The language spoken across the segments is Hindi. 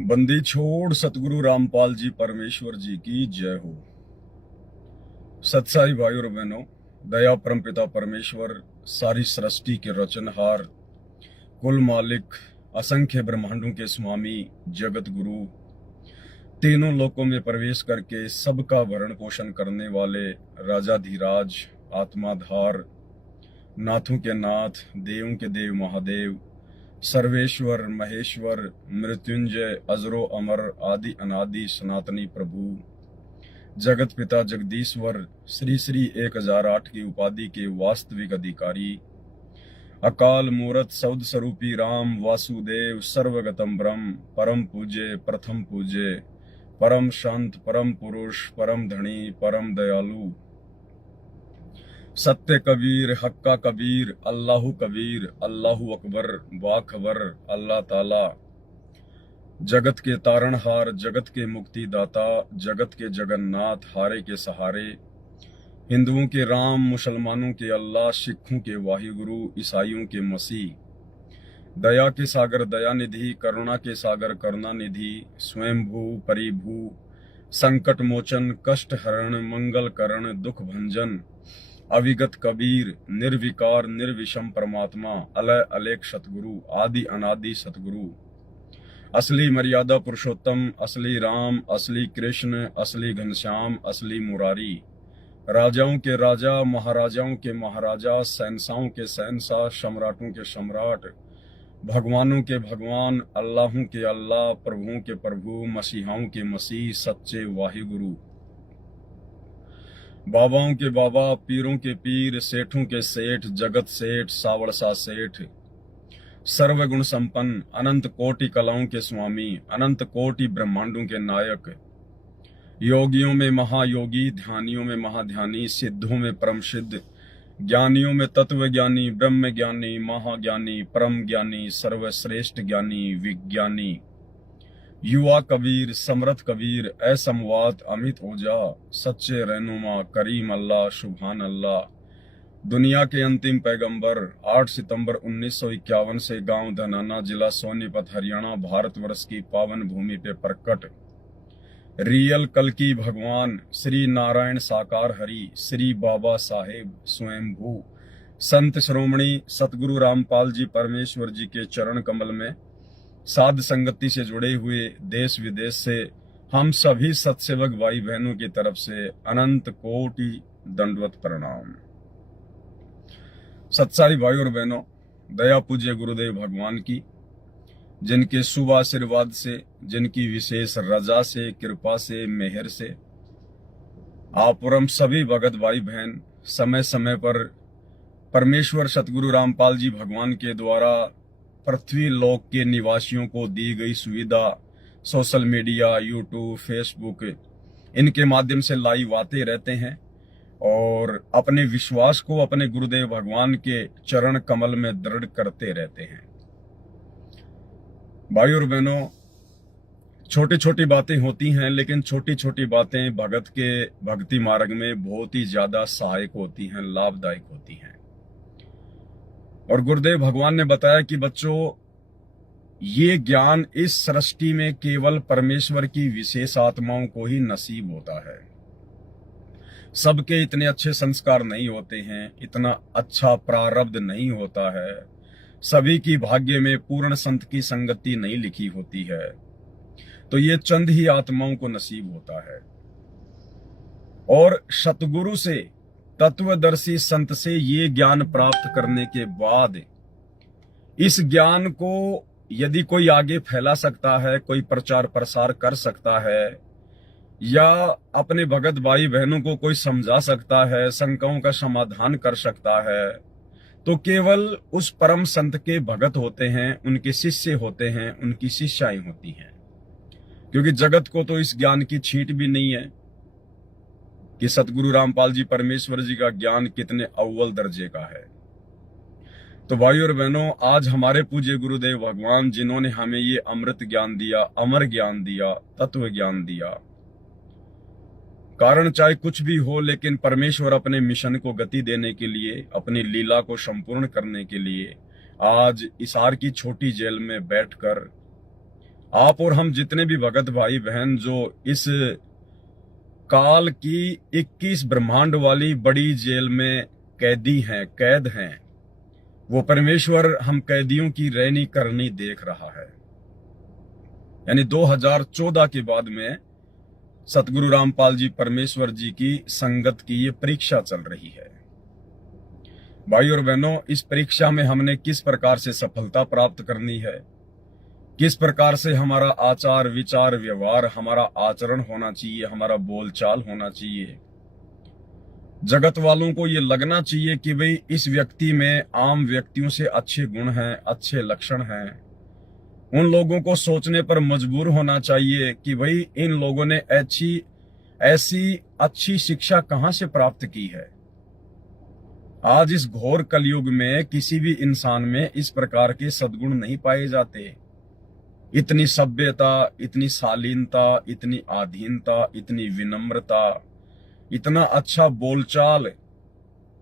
बंदी छोड़ सतगुरु रामपाल जी परमेश्वर जी की जय हो। सत्साई भाई और बहनों, दया परमपिता परमेश्वर, सारी सृष्टि के रचनहार, कुल मालिक, असंख्य ब्रह्मांडों के स्वामी, जगत गुरु, तीनों लोकों में प्रवेश करके सबका भरण पोषण करने वाले राजाधिराज, आत्माधार, नाथों के नाथ, देवों के देव महादेव, सर्वेश्वर महेश्वर, मृत्युंजय, अजरो अमर, आदि अनादि सनातनी प्रभु, जगत पिता जगदीश्वर, श्री श्री 1008 की उपाधि के वास्तविक अधिकारी, अकाल मूरत सौद स्वरूपी राम वासुदेव, सर्वगतम ब्रह्म, परम पूज्य, प्रथम पूज्य, परम शांत, परम पुरुष, परम धनी, परम दयालु, सत्य कबीर, हक्का कबीर, अल्लाहु कबीर, अल्लाहु अकबर, बाखबर, अल्लाह ताला, जगत के तारणहार, जगत के मुक्तिदाता, जगत के जगन्नाथ, हारे के सहारे, हिंदुओं के राम, मुसलमानों के अल्लाह, सिखों के वाहिगुरु, ईसाइयों के मसीह, दया के सागर दयानिधि, करुणा के सागर करुणानिधि, स्वयंभू परिभू, संकट मोचन, कष्ट हरण, मंगल करण, दुख भंजन, अविगत कबीर, निर्विकार निर्विषम परमात्मा, अलय अलेख सतगुरु, आदि अनादि सतगुरु, असली मर्यादा पुरुषोत्तम, असली राम, असली कृष्ण, असली घनश्याम, असली मुरारी, राजाओं के राजा, महाराजाओं के महाराजा, शहंशाहों के शहंशाह, सम्राटों के सम्राट, भगवानों के भगवान, अल्लाहों के अल्लाह, प्रभुओं के प्रभु, मसीहाओं के मसीह, सच्चे वाहिगुरु, बाबाओं के बाबा, पीरों के पीर, सेठों के सेठ, जगत सेठ, सावड़सा सेठ, सर्वगुण संपन्न, अनंत कोटि कलाओं के स्वामी, अनंत कोटि ब्रह्मांडों के नायक, योगियों में महायोगी, ध्यानियों में महाध्यानी, सिद्धों में परम सिद्ध, ज्ञानियों में तत्व ज्ञानी, ब्रह्म ज्ञानी, महाज्ञानी, परम ज्ञानी, सर्वश्रेष्ठ ज्ञानी, विज्ञानी, युवा कबीर, समर्थ कबीर, असमवात, अमित ओजा, सच्चे रहनुमा, करीम अल्लाह, सुभान अल्लाह, दुनिया के अंतिम पैगंबर, 8 सितंबर 1951 से गांव धनाना, जिला सोनीपत, हरियाणा, भारतवर्ष की पावन भूमि पे प्रकट रियल कल की भगवान, श्री नारायण साकार हरि, श्री बाबा साहेब स्वयंभू, संत श्रोमणी सतगुरु रामपाल जी परमेश्वर जी के चरण कमल में साध संगति से जुड़े हुए देश विदेश से हम सभी सत्सेवक भाई बहनों की तरफ से अनंत कोटि दंडवत प्रणाम। सत्सारी भाई और बहनों, दया पूज्य गुरुदेव भगवान की, जिनके शुभ आशीर्वाद से, जिनकी विशेष रजा से, कृपा से, मेहर से आप और हम सभी भगत भाई बहन समय समय पर परमेश्वर सतगुरु रामपाल जी भगवान के द्वारा पृथ्वी लोक के निवासियों को दी गई सुविधा, सोशल मीडिया, यूट्यूब, फेसबुक, इनके माध्यम से लाइव आते रहते हैं और अपने विश्वास को अपने गुरुदेव भगवान के चरण कमल में दृढ़ करते रहते हैं। भाई और बहनों, छोटी छोटी बातें होती हैं, लेकिन छोटी छोटी बातें भगत के भक्ति मार्ग में बहुत ही ज्यादा सहायक होती हैं, लाभदायक होती हैं। और गुरुदेव भगवान ने बताया कि बच्चों, ये ज्ञान इस सृष्टि में केवल परमेश्वर की विशेष आत्माओं को ही नसीब होता है। सबके इतने अच्छे संस्कार नहीं होते हैं, इतना अच्छा प्रारब्ध नहीं होता है, सभी की भाग्य में पूर्ण संत की संगति नहीं लिखी होती है, तो ये चंद ही आत्माओं को नसीब होता है। और सतगुरु से, तत्वदर्शी संत से ये ज्ञान प्राप्त करने के बाद इस ज्ञान को यदि कोई आगे फैला सकता है, कोई प्रचार प्रसार कर सकता है, या अपने भगत भाई बहनों को कोई समझा सकता है, शंकाओं का समाधान कर सकता है, तो केवल उस परम संत के भगत होते हैं, उनके शिष्य होते हैं, उनकी शिष्याएं होती हैं। क्योंकि जगत को तो इस ज्ञान की छींट भी नहीं है कि सतगुरु रामपाल जी परमेश्वर जी का ज्ञान कितने अव्वल दर्जे का है। तो भाई और बहनों, आज हमारे पूज्य गुरुदेव भगवान, जिन्होंने हमें ये अमृत ज्ञान दिया, अमर ज्ञान दिया, तत्व ज्ञान दिया, कारण चाहे कुछ भी हो, लेकिन परमेश्वर अपने मिशन को गति देने के लिए, अपनी लीला को संपूर्ण करने के लिए आज इसार की छोटी जेल में बैठकर आप और हम जितने भी भगत भाई बहन जो इस काल की 21 ब्रह्मांड वाली बड़ी जेल में कैद हैं, वो परमेश्वर हम कैदियों की रहनी करनी देख रहा है। यानी 2014 के बाद में सतगुरु रामपाल जी परमेश्वर जी की संगत की ये परीक्षा चल रही है। भाई और बहनों, इस परीक्षा में हमने किस प्रकार से सफलता प्राप्त करनी है, किस प्रकार से हमारा आचार विचार व्यवहार, हमारा आचरण होना चाहिए, हमारा बोलचाल होना चाहिए। जगत वालों को ये लगना चाहिए कि भाई इस व्यक्ति में आम व्यक्तियों से अच्छे गुण हैं, अच्छे लक्षण हैं। उन लोगों को सोचने पर मजबूर होना चाहिए कि भाई इन लोगों ने ऐसी अच्छी शिक्षा कहां से प्राप्त की है। आज इस घोर कलयुग में किसी भी इंसान में इस प्रकार के सद्गुण नहीं पाए जाते। इतनी सभ्यता, इतनी शालीनता, इतनी आधीनता, इतनी विनम्रता, इतना अच्छा बोलचाल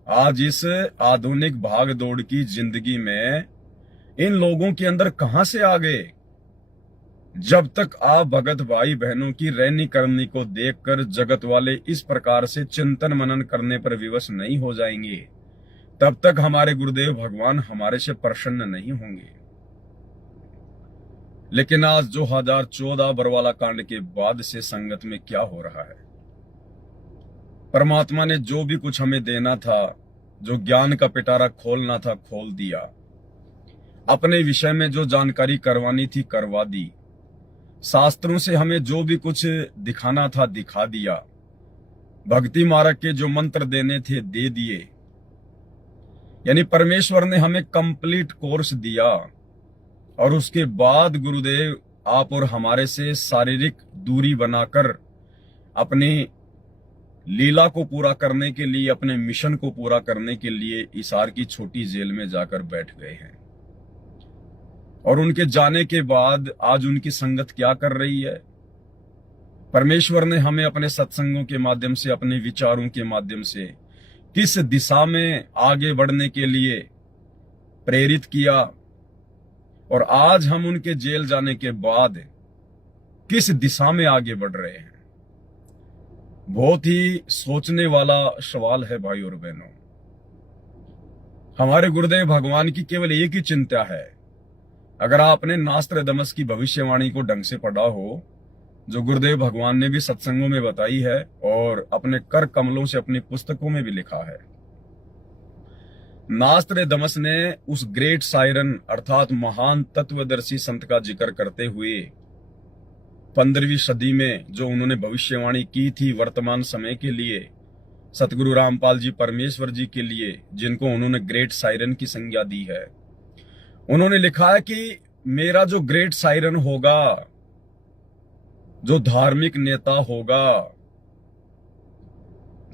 आज इस आधुनिक भाग दौड़ की जिंदगी में इन लोगों के अंदर कहां से आ गए। जब तक आप भगत भाई बहनों की रहनी करनी को देखकर जगत वाले इस प्रकार से चिंतन मनन करने पर विवश नहीं हो जाएंगे, तब तक हमारे गुरुदेव भगवान हमारे से प्रसन्न नहीं होंगे। लेकिन आज 2014 बरवाला कांड के बाद से संगत में क्या हो रहा है। परमात्मा ने जो भी कुछ हमें देना था, जो ज्ञान का पिटारा खोलना था खोल दिया। अपने विषय में जो जानकारी करवानी थी करवा दी। शास्त्रों से हमें जो भी कुछ दिखाना था दिखा दिया। भक्ति मार्ग के जो मंत्र देने थे दे दिए। यानी परमेश्वर ने हमें कंप्लीट कोर्स दिया। और उसके बाद गुरुदेव आप और हमारे से शारीरिक दूरी बनाकर अपनी लीला को पूरा करने के लिए, अपने मिशन को पूरा करने के लिए हिसार की छोटी जेल में जाकर बैठ गए हैं। और उनके जाने के बाद आज उनकी संगत क्या कर रही है। परमेश्वर ने हमें अपने सत्संगों के माध्यम से, अपने विचारों के माध्यम से किस दिशा में आगे बढ़ने के लिए प्रेरित किया, और आज हम उनके जेल जाने के बाद किस दिशा में आगे बढ़ रहे हैं। बहुत ही सोचने वाला सवाल है भाई और बहनों। हमारे गुरुदेव भगवान की केवल एक ही चिंता है। अगर आपने नास्त्रदमस की भविष्यवाणी को ढंग से पढ़ा हो, जो गुरुदेव भगवान ने भी सत्संगों में बताई है और अपने कर कमलों से अपनी पुस्तकों में भी लिखा है, नास्त्रदमस ने उस ग्रेट सायरन अर्थात महान तत्वदर्शी संत का जिक्र करते हुए 15वीं सदी में जो उन्होंने भविष्यवाणी की थी वर्तमान समय के लिए, सतगुरु रामपाल जी परमेश्वर जी के लिए, जिनको उन्होंने ग्रेट सायरन की संज्ञा दी है, उन्होंने लिखा है कि मेरा जो ग्रेट सायरन होगा, जो धार्मिक नेता होगा,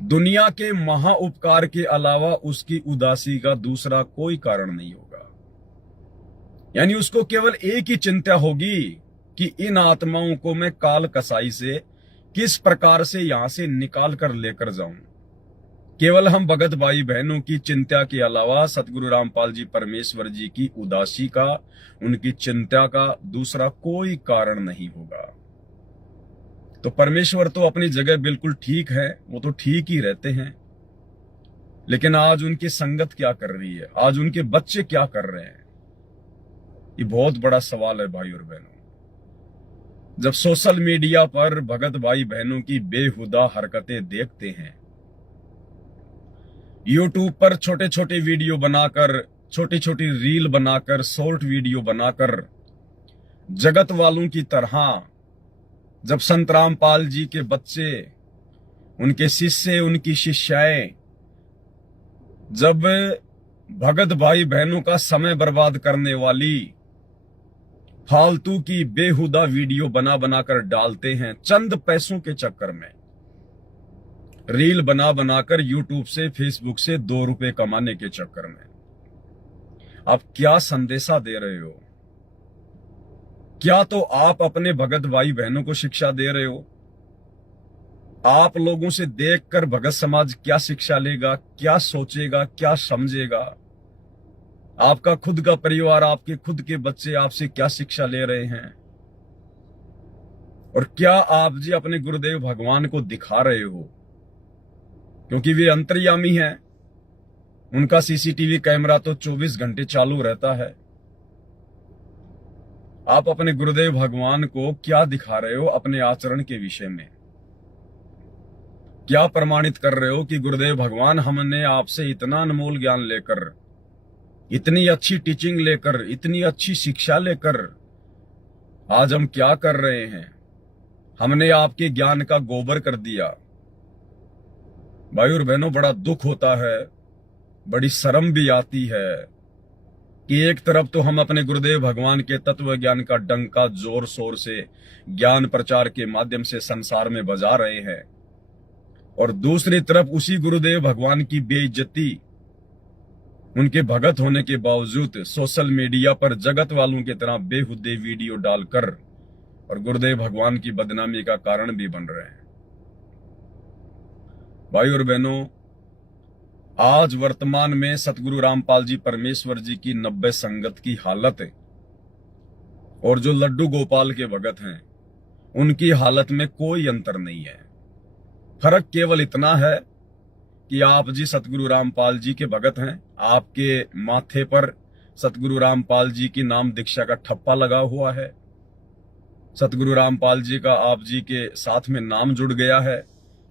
दुनिया के महा उपकार के अलावा उसकी उदासी का दूसरा कोई कारण नहीं होगा। यानी उसको केवल एक ही चिंता होगी कि इन आत्माओं को मैं काल कसाई से किस प्रकार से यहां से निकाल कर लेकर जाऊं। केवल हम भगत भाई बहनों की चिंता के अलावा सतगुरु रामपाल जी परमेश्वर जी की उदासी का, उनकी चिंता का दूसरा कोई कारण नहीं होगा। तो परमेश्वर तो अपनी जगह बिल्कुल ठीक है, वो तो ठीक ही रहते हैं। लेकिन आज उनकी संगत क्या कर रही है, आज उनके बच्चे क्या कर रहे हैं, ये बहुत बड़ा सवाल है भाई और बहनों। जब सोशल मीडिया पर भगत भाई बहनों की बेहुदा हरकतें देखते हैं, यूट्यूब पर छोटे छोटे वीडियो बनाकर, छोटी छोटी रील बनाकर, शॉर्ट वीडियो बनाकर, जगत वालों की तरह जब संत रामपाल जी के बच्चे, उनके शिष्य, उनकी शिष्याएं जब भगत भाई बहनों का समय बर्बाद करने वाली फालतू की बेहुदा वीडियो बना बनाकर डालते हैं, चंद पैसों के चक्कर में रील बना बनाकर यूट्यूब से, फेसबुक से 2 रुपए कमाने के चक्कर में, आप क्या संदेशा दे रहे हो? क्या तो आप अपने भगत भाई बहनों को शिक्षा दे रहे हो? आप लोगों से देखकर भगत समाज क्या शिक्षा लेगा, क्या सोचेगा, क्या समझेगा? आपका खुद का परिवार, आपके खुद के बच्चे आपसे क्या शिक्षा ले रहे हैं? और क्या आप जी अपने गुरुदेव भगवान को दिखा रहे हो? क्योंकि वे अंतर्यामी हैं, उनका सीसीटीवी कैमरा तो 24 घंटे चालू रहता है। आप अपने गुरुदेव भगवान को क्या दिखा रहे हो अपने आचरण के विषय में? क्या प्रमाणित कर रहे हो कि गुरुदेव भगवान, हमने आपसे इतना अनमोल ज्ञान लेकर, इतनी अच्छी टीचिंग लेकर, इतनी अच्छी शिक्षा लेकर आज हम क्या कर रहे हैं? हमने आपके ज्ञान का गोबर कर दिया। भाई और बहनों, बड़ा दुख होता है, बड़ी शर्म भी आती है कि एक तरफ तो हम अपने गुरुदेव भगवान के तत्व ज्ञान का डंका जोर शोर से ज्ञान प्रचार के माध्यम से संसार में बजा रहे हैं, और दूसरी तरफ उसी गुरुदेव भगवान की बेइज्जती उनके भगत होने के बावजूद सोशल मीडिया पर जगत वालों की तरह बेहुदे वीडियो डालकर और गुरुदेव भगवान की बदनामी का कारण भी बन रहे हैं। भाई और बहनों, आज वर्तमान में सतगुरु रामपाल जी परमेश्वर जी की 90 संगत की हालत है, और जो लड्डू गोपाल के भगत हैं उनकी हालत में कोई अंतर नहीं है। फर्क केवल इतना है कि आप जी सतगुरु रामपाल जी के भगत हैं, आपके माथे पर सतगुरु रामपाल जी की नाम दीक्षा का ठप्पा लगा हुआ है, सतगुरु रामपाल जी का आप जी के साथ में नाम जुड़ गया है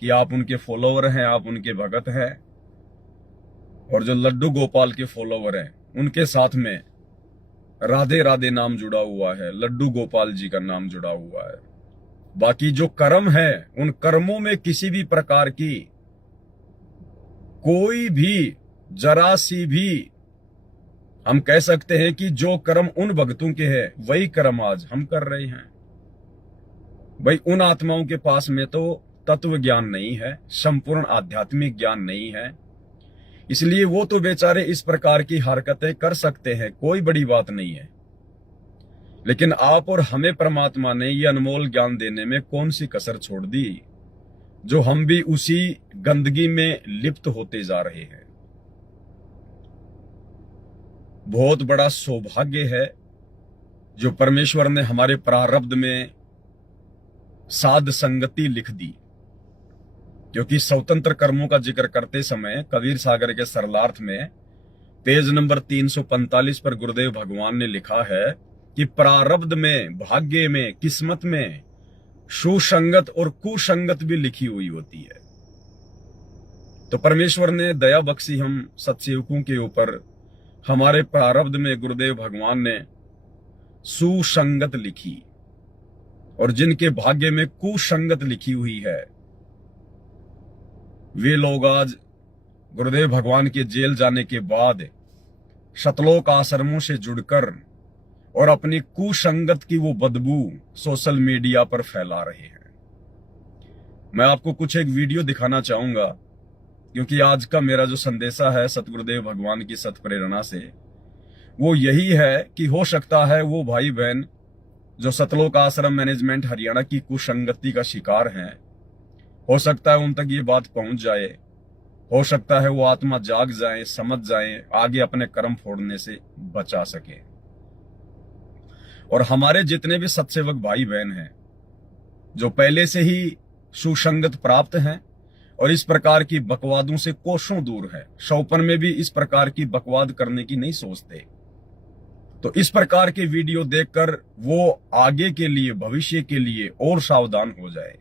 कि आप उनके फॉलोवर हैं, आप उनके भगत हैं। और जो लड्डू गोपाल के फॉलोवर हैं उनके साथ में राधे राधे नाम जुड़ा हुआ है, लड्डू गोपाल जी का नाम जुड़ा हुआ है। बाकी जो कर्म है, उन कर्मों में किसी भी प्रकार की कोई भी जरा सी भी, हम कह सकते हैं कि जो कर्म उन भक्तों के हैं वही कर्म आज हम कर रहे हैं। भाई, उन आत्माओं के पास में तो तत्व ज्ञान नहीं है, संपूर्ण आध्यात्मिक ज्ञान नहीं है, इसलिए वो तो बेचारे इस प्रकार की हरकतें कर सकते हैं, कोई बड़ी बात नहीं है। लेकिन आप और हमें परमात्मा ने ये अनमोल ज्ञान देने में कौन सी कसर छोड़ दी, जो हम भी उसी गंदगी में लिप्त होते जा रहे हैं। बहुत बड़ा सौभाग्य है जो परमेश्वर ने हमारे प्रारब्ध में साध संगति लिख दी, क्योंकि स्वतंत्र कर्मों का जिक्र करते समय कबीर सागर के सरलार्थ में पेज नंबर 345 पर गुरुदेव भगवान ने लिखा है कि प्रारब्ध में, भाग्य में, किस्मत में सुसंगत और कुसंगत भी लिखी हुई होती है। तो परमेश्वर ने दया बख्शी हम सत्सेवकों के ऊपर, हमारे प्रारब्ध में गुरुदेव भगवान ने सुसंगत लिखी, और जिनके भाग्य में कुसंगत लिखी हुई है वे लोग आज गुरुदेव भगवान के जेल जाने के बाद शतलोक आश्रमों से जुड़कर और अपनी कुसंगत की वो बदबू सोशल मीडिया पर फैला रहे हैं। मैं आपको कुछ एक वीडियो दिखाना चाहूंगा, क्योंकि आज का मेरा जो संदेशा है सतगुरुदेव भगवान की सत प्रेरणा से, वो यही है कि हो सकता है वो भाई बहन जो सतलोक आश्रम मैनेजमेंट हरियाणा की कुसंगति का शिकार हैं, हो सकता है उन तक ये बात पहुंच जाए, हो सकता है वो आत्मा जाग जाए, समझ जाए, आगे अपने कर्म फोड़ने से बचा सके। और हमारे जितने भी सत्सेवक भाई बहन हैं जो पहले से ही सुसंगत प्राप्त हैं और इस प्रकार की बकवादों से कोसों दूर है, शौपन में भी इस प्रकार की बकवाद करने की नहीं सोचते, तो इस प्रकार के वीडियो देखकर वो आगे के लिए, भविष्य के लिए और सावधान हो जाए,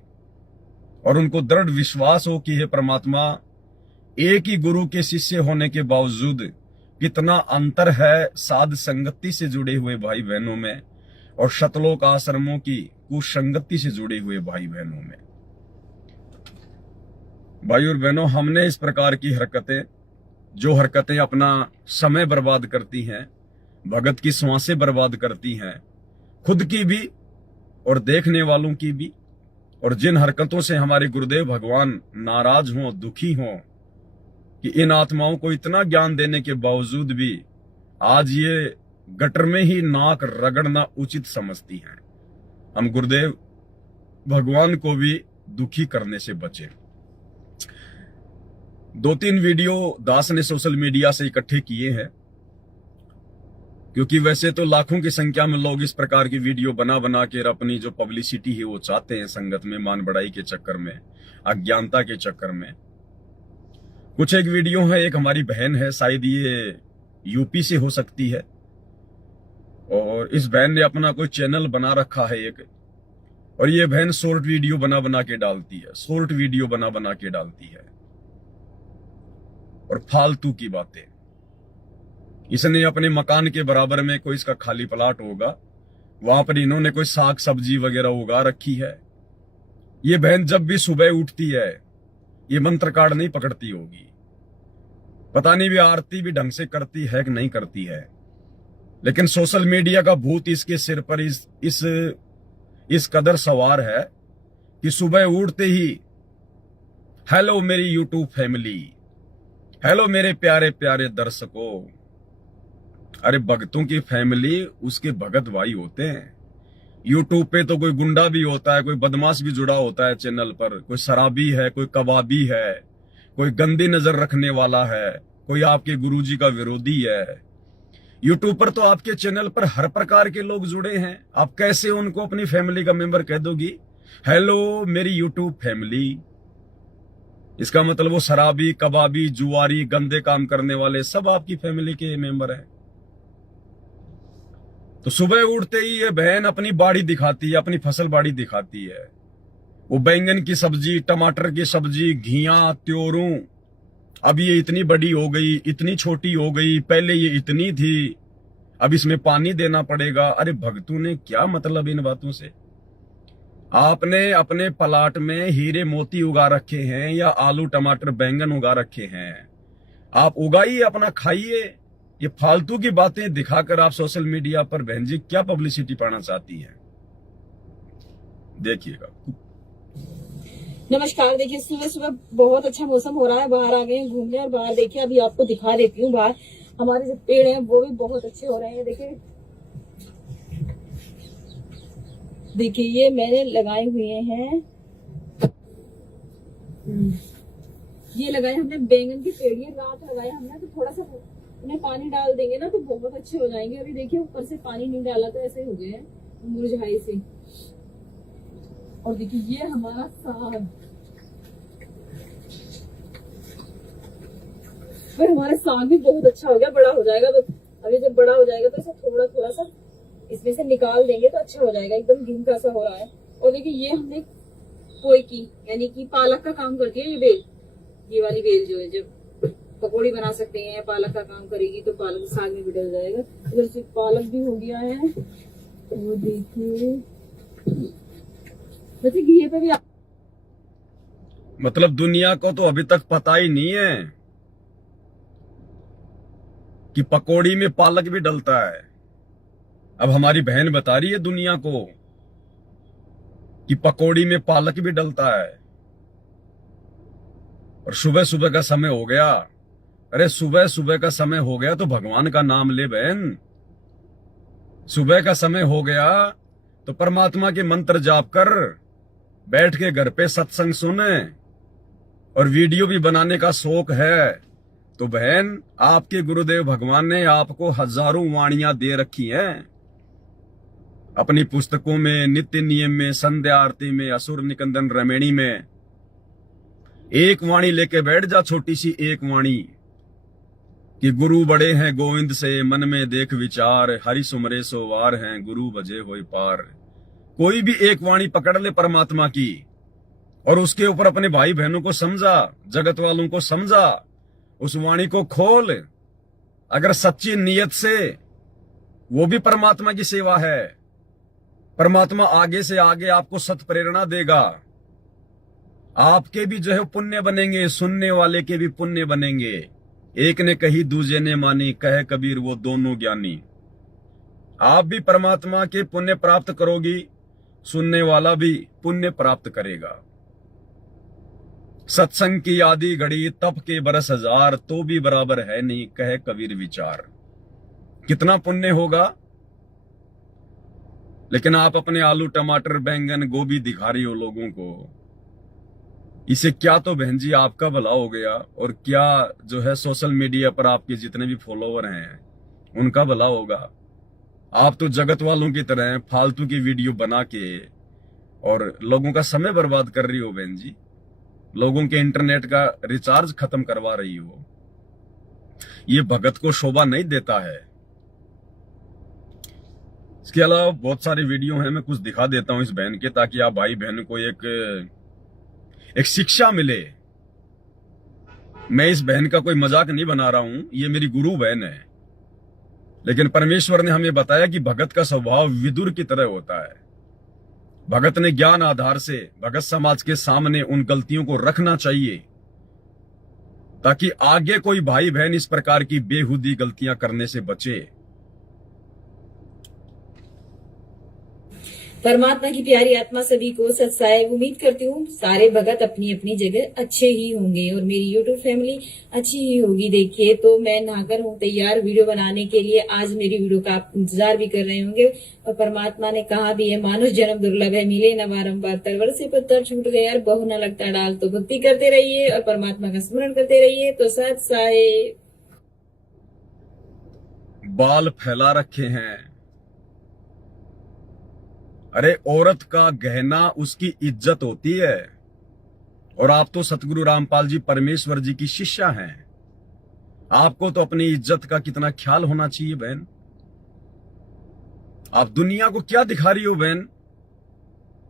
और उनको दृढ़ विश्वास हो कि हे परमात्मा, एक ही गुरु के शिष्य होने के बावजूद कितना अंतर है साध संगति से जुड़े हुए भाई बहनों में और शतलोक आश्रमों की कुसंगति से जुड़े हुए भाई बहनों में। भाई और बहनों, हमने इस प्रकार की हरकतें, जो हरकतें अपना समय बर्बाद करती हैं, भगत की सांसें बर्बाद करती हैं, खुद की भी और देखने वालों की भी, और जिन हरकतों से हमारे गुरुदेव भगवान नाराज हों, दुखी हों कि इन आत्माओं को इतना ज्ञान देने के बावजूद भी आज ये गटर में ही नाक रगड़ना उचित समझती हैं, हम गुरुदेव भगवान को भी दुखी करने से बचें। 2-3 वीडियो दास ने सोशल मीडिया से इकट्ठे किए हैं, क्योंकि वैसे तो लाखों की संख्या में लोग इस प्रकार की वीडियो बना बना के अपनी जो पब्लिसिटी है वो चाहते हैं संगत में, मान बढ़ाई के चक्कर में, अज्ञानता के चक्कर में। कुछ एक वीडियो है, एक हमारी बहन है, शायद ये यूपी से हो सकती है, और इस बहन ने अपना कोई चैनल बना रखा है एक, और ये बहन शॉर्ट वीडियो बना बना के डालती है, शॉर्ट वीडियो बना बना के डालती है और फालतू की बातें। इसने अपने मकान के बराबर में कोई इसका खाली प्लाट होगा, वहां पर इन्होंने कोई साग सब्जी वगैरह उगा रखी है। ये बहन जब भी सुबह उठती है ये मंत्र कार्ड नहीं पकड़ती होगी, पता नहीं भी आरती भी ढंग से करती है कि नहीं करती है, लेकिन सोशल मीडिया का भूत इसके सिर पर इस कदर सवार है कि सुबह उठते ही हेलो मेरी यूट्यूब फैमिली, हेलो मेरे प्यारे प्यारे दर्शकों। अरे भगतों की फैमिली उसके भगत भाई होते हैं। यूट्यूब पे तो कोई गुंडा भी होता है, कोई बदमाश भी जुड़ा होता है चैनल पर, कोई शराबी है, कोई कबाबी है, कोई गंदी नजर रखने वाला है, कोई आपके गुरुजी का विरोधी है। यूट्यूब पर तो आपके चैनल पर हर प्रकार के लोग जुड़े हैं, आप कैसे उनको अपनी फैमिली का मेंबर कह दोगी? हेलो मेरी यूट्यूब फैमिली, इसका मतलब वो शराबी, कबाबी, जुआरी, गंदे काम करने वाले सब आपकी फैमिली के मेंबर हैं। तो सुबह उठते ही ये बहन अपनी बाड़ी दिखाती है, अपनी फसल बाड़ी दिखाती है। वो बैंगन की सब्जी, टमाटर की सब्जी, घिया, त्योरू, अब ये इतनी बड़ी हो गई, इतनी छोटी हो गई, पहले ये इतनी थी, अब इसमें पानी देना पड़ेगा। अरे भगतू ने क्या मतलब इन बातों से? आपने अपने प्लाट में हीरे मोती उगा रखे हैं या आलू टमाटर बैंगन उगा रखे हैं, आप उगाइए, अपना खाइए। ये फालतू की बातें दिखाकर आप सोशल मीडिया पर बहन जी क्या पब्लिसिटी पाना चाहती है, देखिएगा। नमस्कार। देखिए सुबह सुबह बहुत अच्छा मौसम हो रहा है, बाहर आ गए हैं घूमने, और बाहर देखिए अभी आपको दिखा देती हूँ, बाहर हमारे जो पेड़ हैं वो भी बहुत अच्छे हो रहे हैं। देखिए ये मैंने लगाए हुए हैं, ये लगाए हमने बैंगन के पेड़, ये रात लगाए हमने, तो थोड़ा सा उन्हें पानी डाल देंगे ना तो बहुत अच्छे हो जाएंगे। अभी देखिए ऊपर से पानी नहीं डाला तो ऐसे हो गए हैं मुरझाए से। और देखिए ये हमारा साग, पर हमारा साग भी बहुत अच्छा हो गया, बड़ा हो जाएगा। तो अभी जब बड़ा हो जाएगा तो इसे थोड़ा थोड़ा सा इसमें से निकाल देंगे तो अच्छा हो जाएगा, एकदम गिनका सा हो रहा है। और देखिए ये हमने पोई की यानी कि पालक का काम करती है ये बेल, ये वाली बेल जो है, जब पकौड़ी बना सकते हैं, पालक का काम करेगी तो पालक साग में भी डल जाएगा। इधर से पालक भी हो गया है, वो देखिए वैसे घी पे भी मतलब दुनिया को तो अभी तक पता ही नहीं है कि पकौड़ी में पालक भी डलता है। अब हमारी बहन बता रही है दुनिया को कि पकौड़ी में पालक भी डलता है। और सुबह सुबह का समय हो गया, अरे सुबह सुबह का समय हो गया तो भगवान का नाम ले बहन। सुबह का समय हो गया तो परमात्मा के मंत्र जाप कर, बैठ के घर पे सत्संग सुने, और वीडियो भी बनाने का शौक है तो बहन आपके गुरुदेव भगवान ने आपको हजारों वाणियां दे रखी हैं अपनी पुस्तकों में, नित्य नियम में, संध्या आरती में, असुर निकंदन रमेणी में। एक वाणी लेके बैठ जा, छोटी सी एक वाणी कि गुरु बड़े हैं गोविंद से, मन में देख विचार, हरि सुमरे सो वार हैं, गुरु बजे होय पार। कोई भी एक वाणी पकड़ ले परमात्मा की और उसके ऊपर अपने भाई बहनों को समझा, जगत वालों को समझा, उस वाणी को खोल। अगर सच्ची नियत से, वो भी परमात्मा की सेवा है। परमात्मा आगे से आगे आपको सत प्रेरणा देगा, आपके भी जो है पुण्य बनेंगे, सुनने वाले के भी पुण्य बनेंगे। एक ने कही दूजे ने मानी, कहे कबीर वो दोनों ज्ञानी। आप भी परमात्मा के पुण्य प्राप्त करोगी, सुनने वाला भी पुण्य प्राप्त करेगा। सत्संग की आदि घड़ी, तप के बरस हजार, तो भी बराबर है नहीं, कहे कबीर विचार। कितना पुण्य होगा, लेकिन आप अपने आलू टमाटर बैंगन गोभी दिखा रही हो लोगों को। इसे क्या तो बहन जी आपका भला हो गया, और क्या जो है सोशल मीडिया पर आपके जितने भी फॉलोवर हैं उनका भला होगा। आप तो जगत वालों की तरह फालतू की वीडियो बना के और लोगों का समय बर्बाद कर रही हो बहन जी। लोगों के इंटरनेट का रिचार्ज खत्म करवा रही हो। ये भगत को शोभा नहीं देता है। इसके अलावा बहुत सारी वीडियो हैं, मैं कुछ दिखा देता हूं इस बहन के, ताकि आप भाई बहन को एक शिक्षा मिले। मैं इस बहन का कोई मजाक नहीं बना रहा हूं, ये मेरी गुरु बहन है। लेकिन परमेश्वर ने हमें बताया कि भगत का स्वभाव विदुर की तरह होता है। भगत ने ज्ञान आधार से भगत समाज के सामने उन गलतियों को रखना चाहिए, ताकि आगे कोई भाई बहन इस प्रकार की बेहुदी गलतियां करने से बचे। परमात्मा की प्यारी आत्मा सभी को सत्साए। उम्मीद करती हूँ सारे भगत अपनी अपनी जगह अच्छे ही होंगे और मेरी यूट्यूब फैमिली अच्छी ही होगी। देखिए तो मैं नहाकर हूँ तैयार वीडियो बनाने के लिए। आज मेरी वीडियो का आप इंतजार भी कर रहे होंगे और परमात्मा ने कहा भी है, मानुष जन्म दुर्लभ है, मिले न बारंबार, तरवर से पत्थर छूट गया यार, बहु न लगता डाल। तो भक्ति करते रहिए और परमात्मा का स्मरण करते रहिए। तो सत्साए। बाल फैला रखे हैं। अरे औरत का गहना उसकी इज्जत होती है, और आप तो सतगुरु रामपाल जी परमेश्वर जी की शिष्या हैं। आपको तो अपनी इज्जत का कितना ख्याल होना चाहिए बहन। आप दुनिया को क्या दिखा रही हो बहन?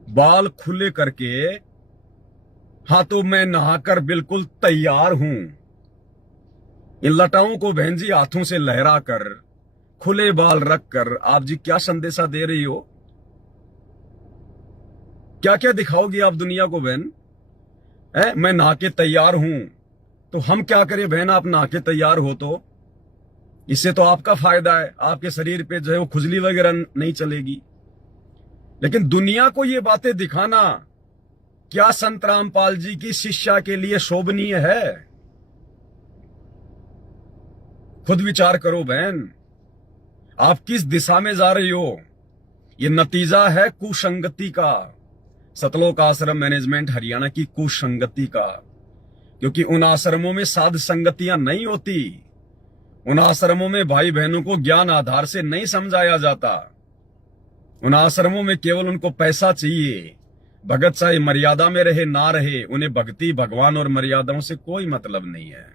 बाल खुले करके, हाँ तो मैं नहाकर बिल्कुल तैयार हूं। इन लटाओं को बहन जी हाथों से लहरा कर, खुले बाल रखकर आप जी क्या संदेशा दे रही हो? क्या क्या दिखाओगी आप दुनिया को बहन? मैं नहा के तैयार हूं, तो हम क्या करें बहन? आप नहा के तैयार हो तो इससे तो आपका फायदा है, आपके शरीर पे जो है वो खुजली वगैरह नहीं चलेगी। लेकिन दुनिया को ये बातें दिखाना क्या संत रामपाल जी की शिष्या के लिए शोभनीय है? खुद विचार करो बहन, आप किस दिशा में जा रही हो? ये नतीजा है कुसंगति का, सतलोक आश्रम मैनेजमेंट हरियाणा की कुसंगति का। क्योंकि उन आश्रमों में साध संगतियां नहीं होती, उन आश्रमों में भाई बहनों को ज्ञान आधार से नहीं समझाया जाता। उन आश्रमों में केवल उनको पैसा चाहिए। भगत चाहे मर्यादा में रहे ना रहे, उन्हें भक्ति, भगवान और मर्यादाओं से कोई मतलब नहीं है।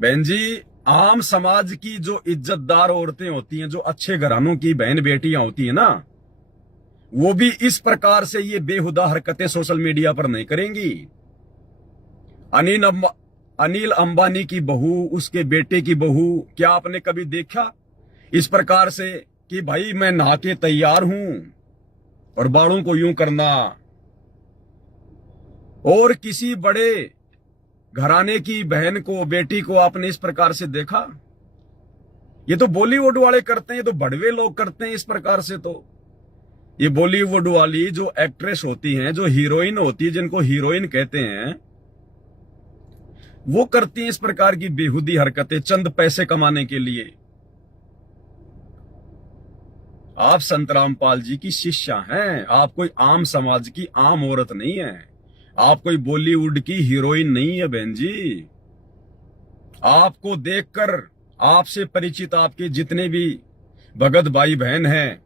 बहन जी, आम समाज की जो इज्जतदार औरतें होती हैं, जो अच्छे घरानों की बहन बेटियां होती हैं ना, वो भी इस प्रकार से ये बेहुदा हरकतें सोशल मीडिया पर नहीं करेंगी। अनिल अंबानी की बहू, उसके बेटे की बहू, क्या आपने कभी देखा इस प्रकार से कि भाई मैं नहा के तैयार हूं और बालों को यूं करना? और किसी बड़े घराने की बहन को, बेटी को आपने इस प्रकार से देखा? ये तो बॉलीवुड वाले करते हैं, ये तो बड़वे लोग करते हैं इस प्रकार से। तो ये बॉलीवुड वाली जो एक्ट्रेस होती हैं, जो हीरोइन होती है, जिनको हीरोइन कहते हैं, वो करती हैं इस प्रकार की बेहुदी हरकतें चंद पैसे कमाने के लिए। आप संत रामपाल जी की शिष्या हैं, आप कोई आम समाज की आम औरत नहीं है, आप कोई बॉलीवुड की हीरोइन नहीं है बहन जी। आपको देखकर, आपसे परिचित आपके जितने भी भगत भाई बहन हैं,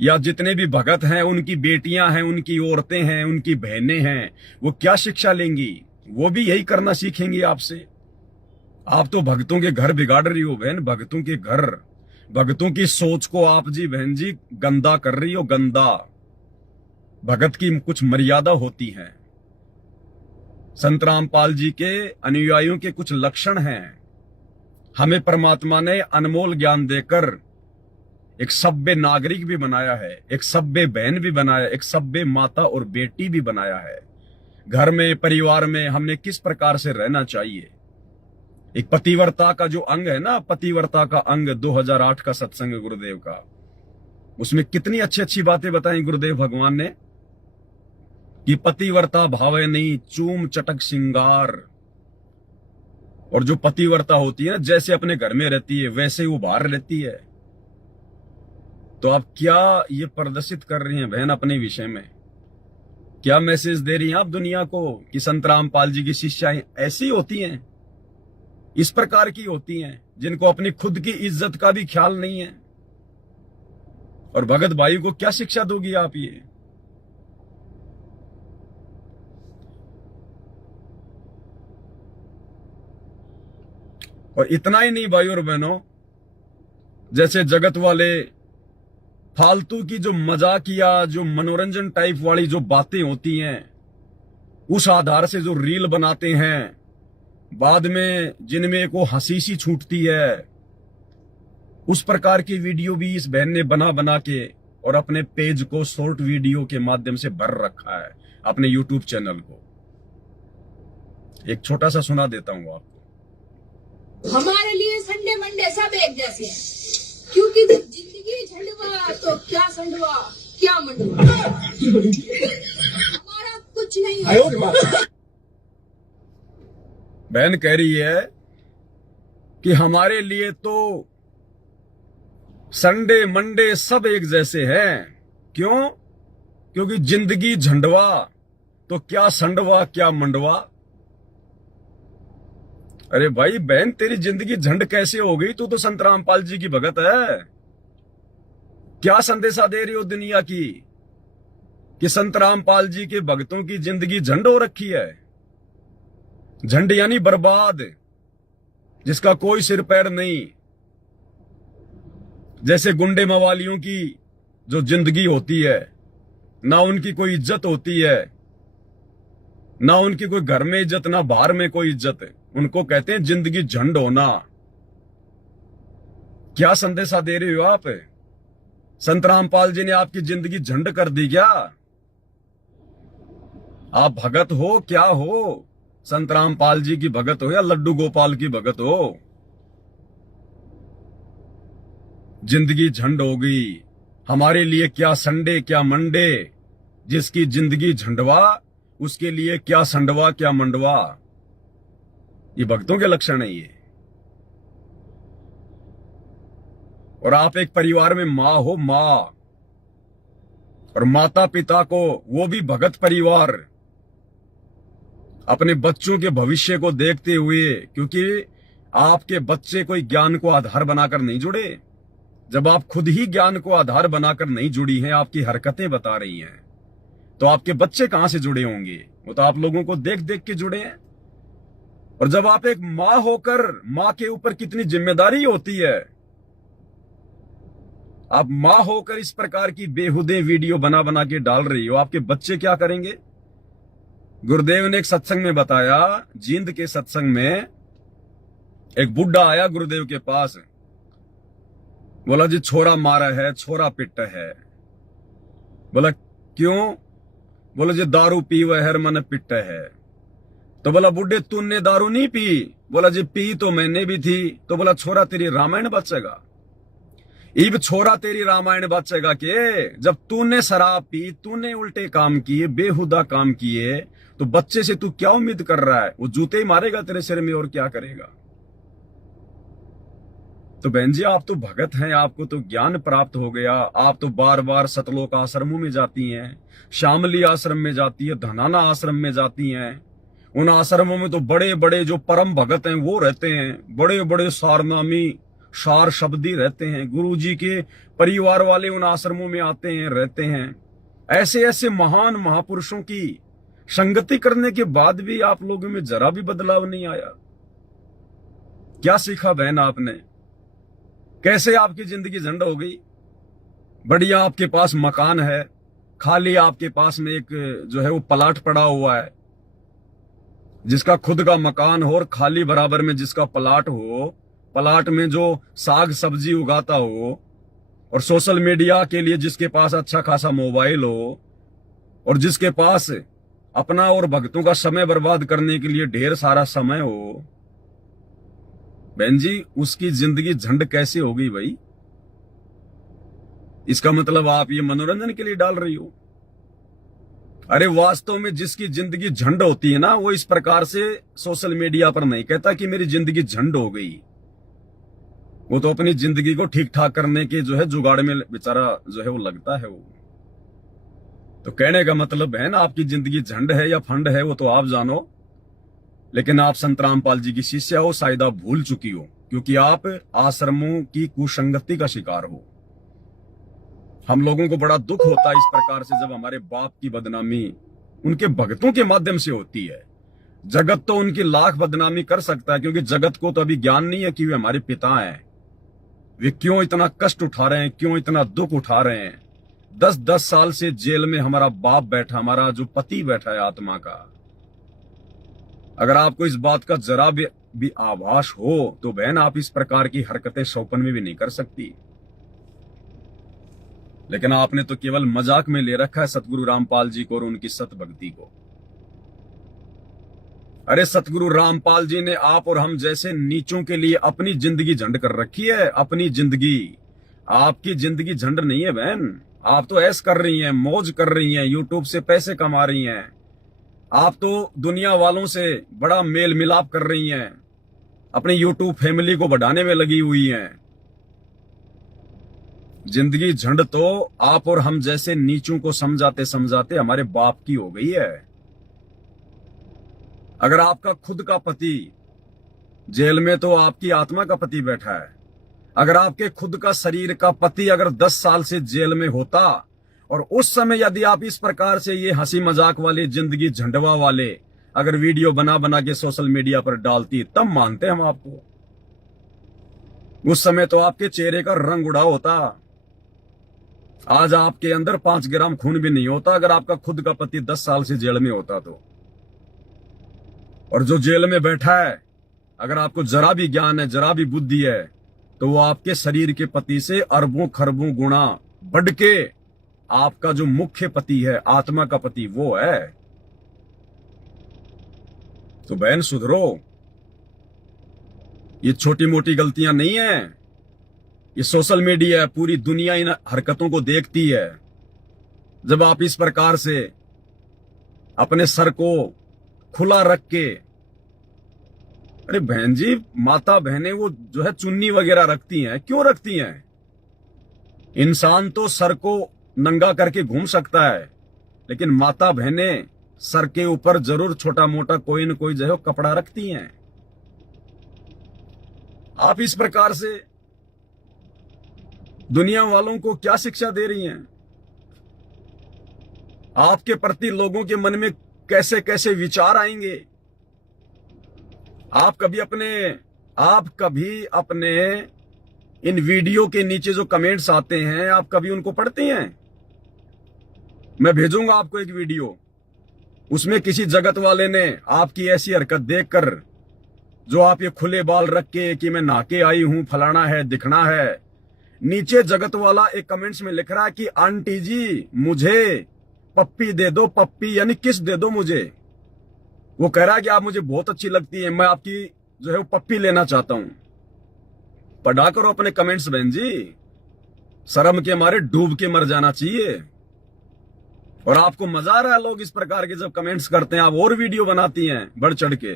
या जितने भी भगत हैं, उनकी बेटियां हैं, उनकी औरतें हैं, उनकी बहनें हैं, वो क्या शिक्षा लेंगी? वो भी यही करना सीखेंगी आपसे। आप तो भक्तों के घर बिगाड़ रही हो बहन, भक्तों के घर, भक्तों की सोच को आप जी बहन जी गंदा कर रही हो, गंदा। भगत की कुछ मर्यादा होती है। संत रामपाल जी के अनुयायियों के कुछ लक्षण हैं। हमें परमात्मा ने अनमोल ज्ञान देकर एक सभ्य नागरिक भी बनाया है, एक सभ्य बहन भी बनाया, एक सभ्य माता और बेटी भी बनाया है। घर में, परिवार में हमने किस प्रकार से रहना चाहिए। एक पतिव्रता का जो अंग है ना, पतिव्रता का अंग 2008 का सत्संग गुरुदेव का, उसमें कितनी अच्छी अच्छी बातें बताई गुरुदेव भगवान ने कि पतिव्रता भावे नहीं चूम चटक सिंगार। और जो पतिव्रता होती है ना, जैसे अपने घर में रहती है वैसे वो बाहर रहती है। तो आप क्या ये प्रदर्शित कर रही हैं बहन अपने विषय में? क्या मैसेज दे रही हैं आप दुनिया को कि संत रामपाल जी की शिष्याएं ऐसी होती हैं? इस प्रकार की होती हैं जिनको अपनी खुद की इज्जत का भी ख्याल नहीं है। और भगत भाई को क्या शिक्षा दोगी आप ये? और इतना ही नहीं भाई और बहनों, जैसे जगत वाले फालतू की जो मजाकिया जो मनोरंजन टाइप वाली जो बातें होती हैं, उस आधार से जो रील बनाते हैं, बाद में जिनमें को हंसी सी छूटती है, उस प्रकार की वीडियो भी इस बहन ने बना बना के और अपने पेज को शॉर्ट वीडियो के माध्यम से भर रखा है, अपने यूट्यूब चैनल को। एक छोटा सा सुना देता हूं आपको। हमारे लिए संडे मंडे सब एक जैसे हैं, क्योंकि जब जिंदगी झंडवा तो क्या संडवा क्या मंडवा, हमारा कुछ नहीं है। बहन कह रही है कि हमारे लिए तो संडे मंडे सब एक जैसे हैं। क्यों? क्योंकि जिंदगी झंडवा तो क्या संडवा क्या मंडवा। अरे भाई बहन, तेरी जिंदगी झंड कैसे हो गई? तू तो संत रामपाल जी की भगत है। क्या संदेशा दे रही हो दुनिया की कि संत रामपाल जी के भक्तों की जिंदगी झंड हो रखी है? झंड यानी बर्बाद, जिसका कोई सिर पैर नहीं। जैसे गुंडे मवालियों की जो जिंदगी होती है, ना उनकी कोई इज्जत होती है, ना उनकी कोई घर में इज्जत, ना बाहर में कोई इज्जत, उनको कहते हैं जिंदगी झंड होना। क्या संदेशा दे रहे हो आप? संत रामपाल जी ने आपकी जिंदगी झंड कर दी क्या? आप भगत हो क्या हो? संत रामपाल जी की भगत हो या लड्डू गोपाल की भगत हो? जिंदगी झंड हो गई। हमारे लिए क्या संडे क्या मंडे, जिसकी जिंदगी झंडवा उसके लिए क्या संडवा क्या मंडवा। ये भक्तों के लक्षण है ये। और आप एक परिवार में मां हो, मां, और माता पिता को, वो भी भगत परिवार, अपने बच्चों के भविष्य को देखते हुए, क्योंकि आपके बच्चे कोई ज्ञान को आधार बनाकर नहीं जुड़े। जब आप खुद ही ज्ञान को आधार बनाकर नहीं जुड़ी हैं, आपकी हरकतें बता रही हैं, तो आपके बच्चे कहां से जुड़े होंगे? वो तो आप लोगों को देख देख के जुड़े हैं। और जब आप एक मां होकर, मां के ऊपर कितनी जिम्मेदारी होती है, आप मां होकर इस प्रकार की बेहुदे वीडियो बना बना के डाल रही हो, आपके बच्चे क्या करेंगे? गुरुदेव ने एक सत्संग में बताया, जींद के सत्संग में एक बुढ़ा आया गुरुदेव के पास, बोला जी छोरा मारा है, छोरा पिट है। बोला क्यों? बोला जी दारू पीवे हर मन पिट है। तो बोला बुढ़े तूने दारू नहीं पी? बोला जी पी तो मैंने भी थी। तो बोला छोरा तेरी रामायण बचेगा? इब छोरा तेरी रामायण बचेगा के? जब तूने शराब पी, तूने उल्टे काम किए, बेहुदा काम किए, तो बच्चे से तू क्या उम्मीद कर रहा है? वो जूते ही मारेगा तेरे सिर में, और क्या करेगा? तो बहन जी, आप तो भगत हैं, आपको तो ज्ञान प्राप्त हो गया। आप तो बार बार सतलोक आश्रमों में जाती हैं, शामली आश्रम में जाती है, धनाना आश्रम में जाती हैं। उन आश्रमों में तो बड़े बड़े जो परम भगत हैं वो रहते हैं, बड़े बड़े सारनामी सार शब्दी रहते हैं। गुरु जी के परिवार वाले उन आश्रमों में आते हैं, रहते हैं। ऐसे ऐसे महान महापुरुषों की संगति करने के बाद भी आप लोगों में जरा भी बदलाव नहीं आया। क्या सीखा बहन आपने? कैसे आपकी जिंदगी झंड हो गई? बढ़िया आपके पास मकान है, खाली आपके पास में एक जो है वो प्लाट पड़ा हुआ है, जिसका खुद का मकान हो और खाली बराबर में जिसका प्लाट हो, प्लाट में जो साग सब्जी उगाता हो, और सोशल मीडिया के लिए जिसके पास अच्छा खासा मोबाइल हो, और जिसके पास अपना और भक्तों का समय बर्बाद करने के लिए ढेर सारा समय हो, बहन जी उसकी जिंदगी झंड कैसे हो गई भाई? इसका मतलब आप ये मनोरंजन के लिए डाल रही हो? अरे वास्तव में जिसकी जिंदगी झंड होती है ना, वो इस प्रकार से सोशल मीडिया पर नहीं कहता कि मेरी जिंदगी झंड हो गई। वो तो अपनी जिंदगी को ठीक ठाक करने के जो है जुगाड़ में बेचारा जो है वो लगता है। वो तो कहने का मतलब है ना, आपकी जिंदगी झंड है या फंड है वो तो आप जानो, लेकिन आप संत रामपाल जी की शिष्या हो, शायद आप भूल चुकी हो, क्योंकि आप आश्रमों की कुसंगति का शिकार हो। हम लोगों को बड़ा दुख होता है इस प्रकार से जब हमारे बाप की बदनामी उनके भक्तों के माध्यम से होती है। जगत तो उनकी लाख बदनामी कर सकता है, क्योंकि जगत को तो अभी ज्ञान नहीं है कि वे हमारे पिता हैं। वे क्यों इतना कष्ट उठा रहे हैं, क्यों इतना दुख उठा रहे हैं। 10-10 साल से जेल में हमारा बाप बैठा, हमारा जो पति बैठा है आत्मा का। अगर आपको इस बात का जरा भी आभास हो तो बहन, आप इस प्रकार की हरकतें सौपन में भी नहीं कर सकती। लेकिन आपने तो केवल मजाक में ले रखा है सतगुरु रामपाल जी को और उनकी सत भक्ति को। अरे सतगुरु रामपाल जी ने आप और हम जैसे नीचों के लिए अपनी जिंदगी झंड कर रखी है। अपनी जिंदगी, आपकी जिंदगी झंड नहीं है बहन। आप तो ऐश कर रही हैं, मौज कर रही हैं, यूट्यूब से पैसे कमा रही हैं। आप तो दुनिया वालों से बड़ा मेल मिलाप कर रही हैं, अपनी यूट्यूब फैमिली को बढ़ाने में लगी हुई हैं। जिंदगी झंड तो आप और हम जैसे नीचों को समझाते समझाते हमारे बाप की हो गई है। अगर आपका खुद का पति जेल में, तो आपकी आत्मा का पति बैठा है। अगर आपके खुद का शरीर का पति अगर 10 साल से जेल में होता, और उस समय यदि आप इस प्रकार से ये हंसी मजाक वाले, जिंदगी झंडवा वाले अगर वीडियो बना बना के सोशल मीडिया पर डालती, तब मानते हम आपको। उस समय तो आपके चेहरे का रंग उड़ा होता। आज आपके अंदर 5 ग्राम खून भी नहीं होता अगर आपका खुद का पति 10 साल से जेल में होता तो। और जो जेल में बैठा है, अगर आपको जरा भी ज्ञान है, जरा भी बुद्धि है, तो वो आपके शरीर के पति से अरबों खरबों गुना बढ़ के आपका जो मुख्य पति है, आत्मा का पति, वो है। तो बहन सुधरो। ये छोटी मोटी गलतियां नहीं है। ये सोशल मीडिया है, पूरी दुनिया इन हरकतों को देखती है। जब आप इस प्रकार से अपने सर को खुला रख के, अरे बहन जी, माता बहनें वो जो है चुन्नी वगैरह रखती हैं, क्यों रखती हैं? इंसान तो सर को नंगा करके घूम सकता है, लेकिन माता बहनें सर के ऊपर जरूर छोटा मोटा कोई न कोई जो है कपड़ा रखती हैं। आप इस प्रकार से दुनिया वालों को क्या शिक्षा दे रही हैं? आपके प्रति लोगों के मन में कैसे कैसे विचार आएंगे? आप कभी अपने इन वीडियो के नीचे जो कमेंट्स आते हैं, आप कभी उनको पढ़ते हैं? मैं भेजूंगा आपको एक वीडियो, उसमें किसी जगत वाले ने आपकी ऐसी हरकत देखकर, जो आप ये खुले बाल रख के कि मैं नहा के आई हूं, फलाना है, दिखना है, नीचे जगत वाला एक कमेंट्स में लिख रहा है कि आंटी जी मुझे पप्पी दे दो, पप्पी यानी किस दे दो मुझे। वो कह रहा है कि आप मुझे बहुत अच्छी लगती है, मैं आपकी जो है वो पप्पी लेना चाहता हूं। पढ़ा करो अपने कमेंट्स बहन जी, शर्म के मारे डूब के मर जाना चाहिए। और आपको मजा आ रहा है, लोग इस प्रकार के जब कमेंट्स करते हैं, आप और वीडियो बनाती हैं बढ़ चढ़ के।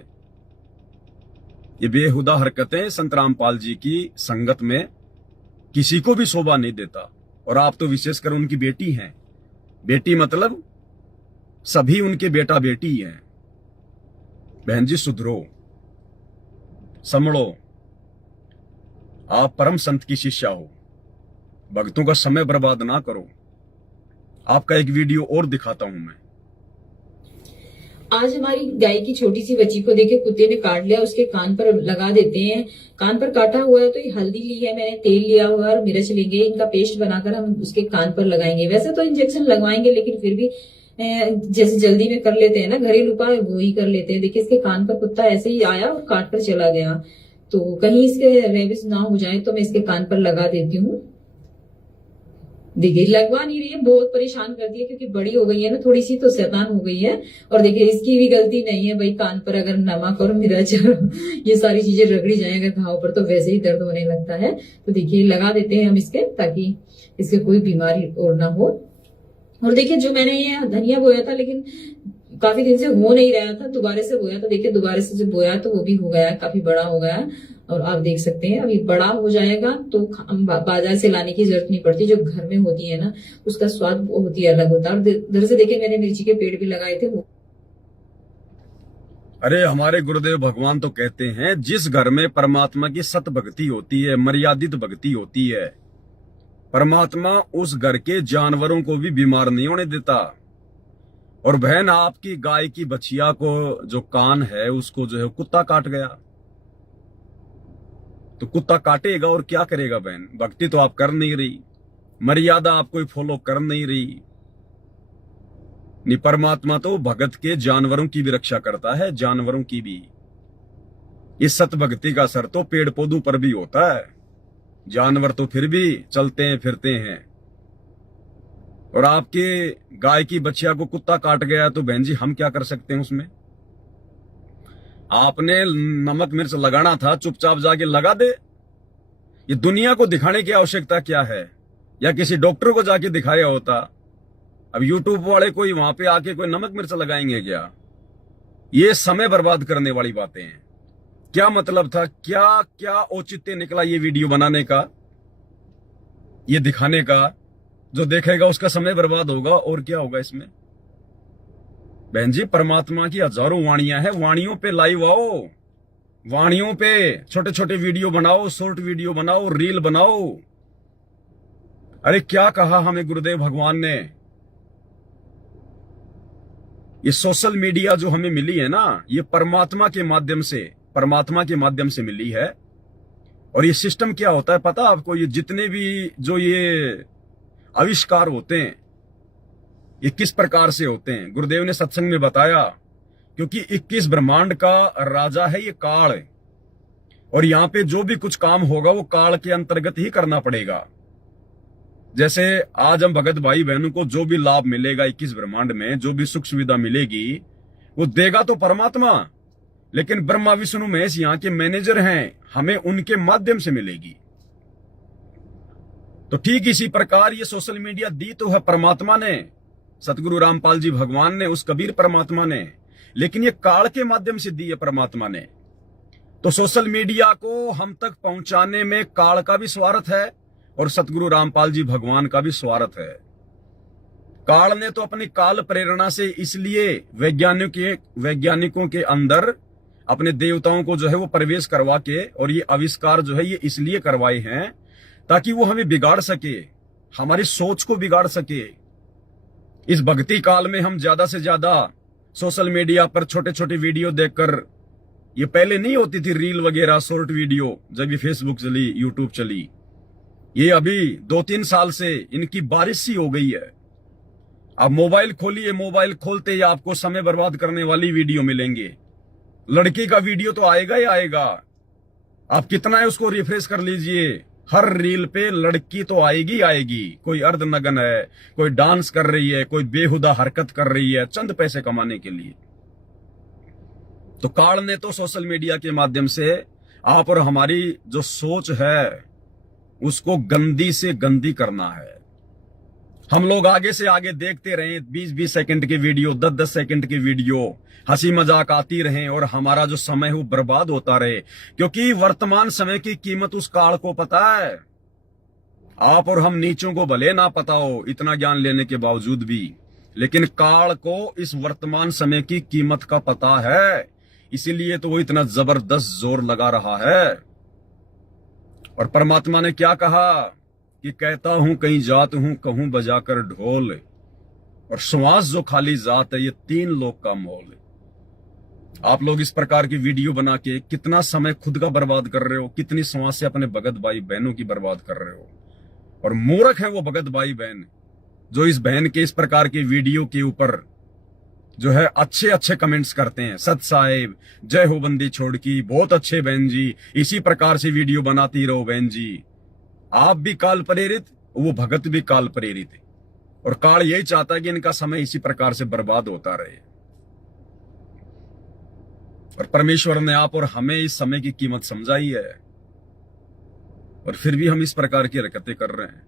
ये बेहुदा हरकतें संत रामपाल जी की संगत में किसी को भी शोभा नहीं देता। और आप तो विशेषकर उनकी बेटी हैं। बेटी मतलब सभी उनके बेटा बेटी हैं। बहन जी सुधरो, संभलो। आप परम संत की शिष्या हो, भक्तों का समय बर्बाद ना करो। आपका एक वीडियो और दिखाता हूं मैं। आज हमारी गाय की छोटी सी बच्ची को देखे कुत्ते ने काट लिया, उसके कान पर लगा देते हैं। कान पर काटा हुआ है तो ये हल्दी ली है मैंने, तेल लिया हुआ है और मिर्च लेंगे, इनका पेस्ट बनाकर हम उसके कान पर लगाएंगे। वैसे तो इंजेक्शन लगवाएंगे, लेकिन फिर भी जैसे जल्दी में कर लेते हैं ना, घरेलू उपाय वो ही कर लेते हैं। देखिए इसके कान पर कुत्ता ऐसे ही आया और काट कर चला गया, तो कहीं इसके रेबिस ना हो जाए तो मैं इसके कान पर लगा देती हूँ। देखिए लगवा नहीं रही है, बहुत परेशान करती है क्योंकि बड़ी हो गई है ना थोड़ी सी, तो शैतान हो गई है। और देखिए इसकी भी गलती नहीं है भाई, कान पर अगर नमक और मिर्च ये सारी चीजें रगड़ी जाए अगर घाव पर, तो वैसे ही दर्द होने लगता है। तो देखिए लगा देते हैं हम इसके, ताकि इसके कोई बीमारी और ना हो। और देखिए जो मैंने ये धनिया बोया था, लेकिन काफी दिन से हो नहीं रहा था, दोबारा से बोया, तो देखिए दोबारा से जो बोया तो वो भी हो गया, काफी बड़ा हो गया। और आप देख सकते हैं अभी बड़ा हो जाएगा तो बाजार से लाने की जरूरत नहीं पड़ती। जो घर में होती है ना, उसका स्वाद बहुत ही अलग होता है। और इधर से देखिए मैंने मिर्ची के पेड़ भी लगाए थे। अरे हमारे गुरुदेव भगवान तो कहते हैं जिस घर में परमात्मा की सत भक्ति होती है, मर्यादित भक्ति होती है, परमात्मा उस घर के जानवरों को भी बीमार नहीं होने देता। और बहन, आपकी गाय की बछिया को जो कान है उसको जो है कुत्ता काट गया, तो कुत्ता काटेगा और क्या करेगा बहन? भक्ति तो आप कर नहीं रही, मर्यादा आप कोई फॉलो कर नहीं रही। नहीं, परमात्मा तो भगत के जानवरों की भी रक्षा करता है, जानवरों की भी। इस सत भक्ति का असर तो पेड़ पौधों पर भी होता है, जानवर तो फिर भी चलते हैं फिरते हैं। और आपके गाय की बछिया को कुत्ता काट गया तो बहन जी हम क्या कर सकते हैं उसमें? आपने नमक मिर्च लगाना था, चुपचाप जाके लगा दे। ये दुनिया को दिखाने की आवश्यकता क्या है? या किसी डॉक्टर को जाके दिखाया होता। अब यूट्यूब वाले कोई वहां पे आके कोई नमक मिर्च लगाएंगे क्या? ये समय बर्बाद करने वाली बातें हैं। क्या मतलब था, क्या क्या औचित्य निकला ये वीडियो बनाने का, ये दिखाने का? जो देखेगा उसका समय बर्बाद होगा, और क्या होगा इसमें? बहन जी, परमात्मा की हजारों वाणियां हैं, वाणियों पे लाइव आओ, वाणियों पे छोटे छोटे वीडियो बनाओ, शॉर्ट वीडियो बनाओ, रील बनाओ। अरे क्या कहा हमें गुरुदेव भगवान ने? ये सोशल मीडिया जो हमें मिली है ना, ये परमात्मा के माध्यम से मिली है। और ये सिस्टम क्या होता है पता आपको? ये जितने भी जो ये आविष्कार होते हैं, ये किस प्रकार से होते हैं? गुरुदेव ने सत्संग में बताया, क्योंकि 21 ब्रह्मांड का राजा है ये काल, और यहां पे जो भी कुछ काम होगा वो काल के अंतर्गत ही करना पड़ेगा। जैसे आज हम भगत भाई बहनों को जो भी लाभ मिलेगा 21 ब्रह्मांड में, जो भी सुख सुविधा मिलेगी, वो देगा तो परमात्मा, लेकिन ब्रह्मा विष्णु महेश यहाँ के मैनेजर हैं, हमें उनके माध्यम से मिलेगी। तो ठीक इसी प्रकार ये सोशल मीडिया दी तो है परमात्मा ने, सतगुरु रामपाल जी भगवान ने, उस कबीर परमात्मा ने, लेकिन ये काल के माध्यम से दी है परमात्मा ने। तो सोशल मीडिया को हम तक पहुंचाने में काल का भी स्वार्थ है और सतगुरु रामपाल जी भगवान का भी स्वार्थ है। काल ने तो अपनी काल प्रेरणा से इसलिए वैज्ञानिकों के अंदर अपने देवताओं को जो है वो प्रवेश करवा के, और ये आविष्कार जो है ये इसलिए करवाए हैं ताकि वो हमें बिगाड़ सके, हमारी सोच को बिगाड़ सके। इस भक्ति काल में हम ज्यादा से ज्यादा सोशल मीडिया पर छोटे छोटे वीडियो देखकर, ये पहले नहीं होती थी रील वगैरह, शॉर्ट वीडियो, जब ये फेसबुक चली, यूट्यूब चली, ये अभी 2-3 साल से इनकी बारिश सी हो गई है। अब मोबाइल खोलिए, मोबाइल खोलते ही आपको समय बर्बाद करने वाली वीडियो मिलेंगे। लड़की का वीडियो तो आएगा ही आएगा, आप कितना है उसको रिफ्रेश कर लीजिए, हर रील पे लड़की तो आएगी आएगी। कोई अर्धनग्न है, कोई डांस कर रही है, कोई बेहुदा हरकत कर रही है चंद पैसे कमाने के लिए। तो काल ने तो सोशल मीडिया के माध्यम से आप और हमारी जो सोच है उसको गंदी से गंदी करना है। हम लोग आगे से आगे देखते रहे 20-20 सेकंड के वीडियो, 10-10 सेकंड के वीडियो, हंसी मजाक आती रहे और हमारा जो समय है वो बर्बाद होता रहे, क्योंकि वर्तमान समय की कीमत उस काल को पता है। आप और हम नीचों को भले ना पता हो इतना ज्ञान लेने के बावजूद भी, लेकिन काल को इस वर्तमान समय की कीमत का पता है, इसीलिए तो वो इतना जबरदस्त जोर लगा रहा है। और परमात्मा ने क्या कहा कि कहता हूं कहीं जात हूं, कहूं बजाकर ढोल, और श्वास जो खाली जात है ये 3 लोक का मोल। आप लोग इस प्रकार की वीडियो बना के कितना समय खुद का बर्बाद कर रहे हो, कितनी श्वास से अपने भगत भाई बहनों की बर्बाद कर रहे हो। और मूर्ख है वो भगत भाई बहन जो इस बहन के इस प्रकार की वीडियो के ऊपर जो है अच्छे अच्छे कमेंट्स करते हैं। सत साहेब, जय हो बंदी छोड़ की, बहुत अच्छे बहन जी, इसी प्रकार से वीडियो बनाती रहो बहन जी। आप भी काल प्रेरित, वो भगत भी काल प्रेरित है, और काल यही चाहता है कि इनका समय इसी प्रकार से बर्बाद होता रहे। और परमेश्वर ने आप और हमें इस समय की कीमत समझाई है, और फिर भी हम इस प्रकार की हरकतें कर रहे हैं।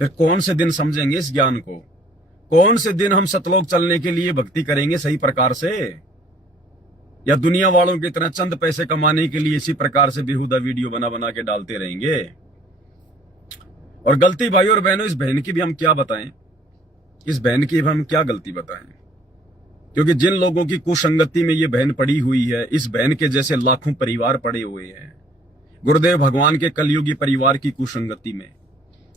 फिर कौन से दिन समझेंगे इस ज्ञान को? कौन से दिन हम सतलोक चलने के लिए भक्ति करेंगे सही प्रकार से? या दुनिया वालों की तरह चंद पैसे कमाने के लिए इसी प्रकार से बेहुदा वीडियो बना बना के डालते रहेंगे? और गलती भाई और बहनों, इस बहन की भी हम क्या बताएं? इस बहन की भी हम क्या गलती बताएं? क्योंकि जिन लोगों की कुसंगति में ये बहन पड़ी हुई है, इस बहन के जैसे लाखों परिवार पड़े हुए हैं गुरुदेव भगवान के कलयुगी परिवार की कुसंगति में,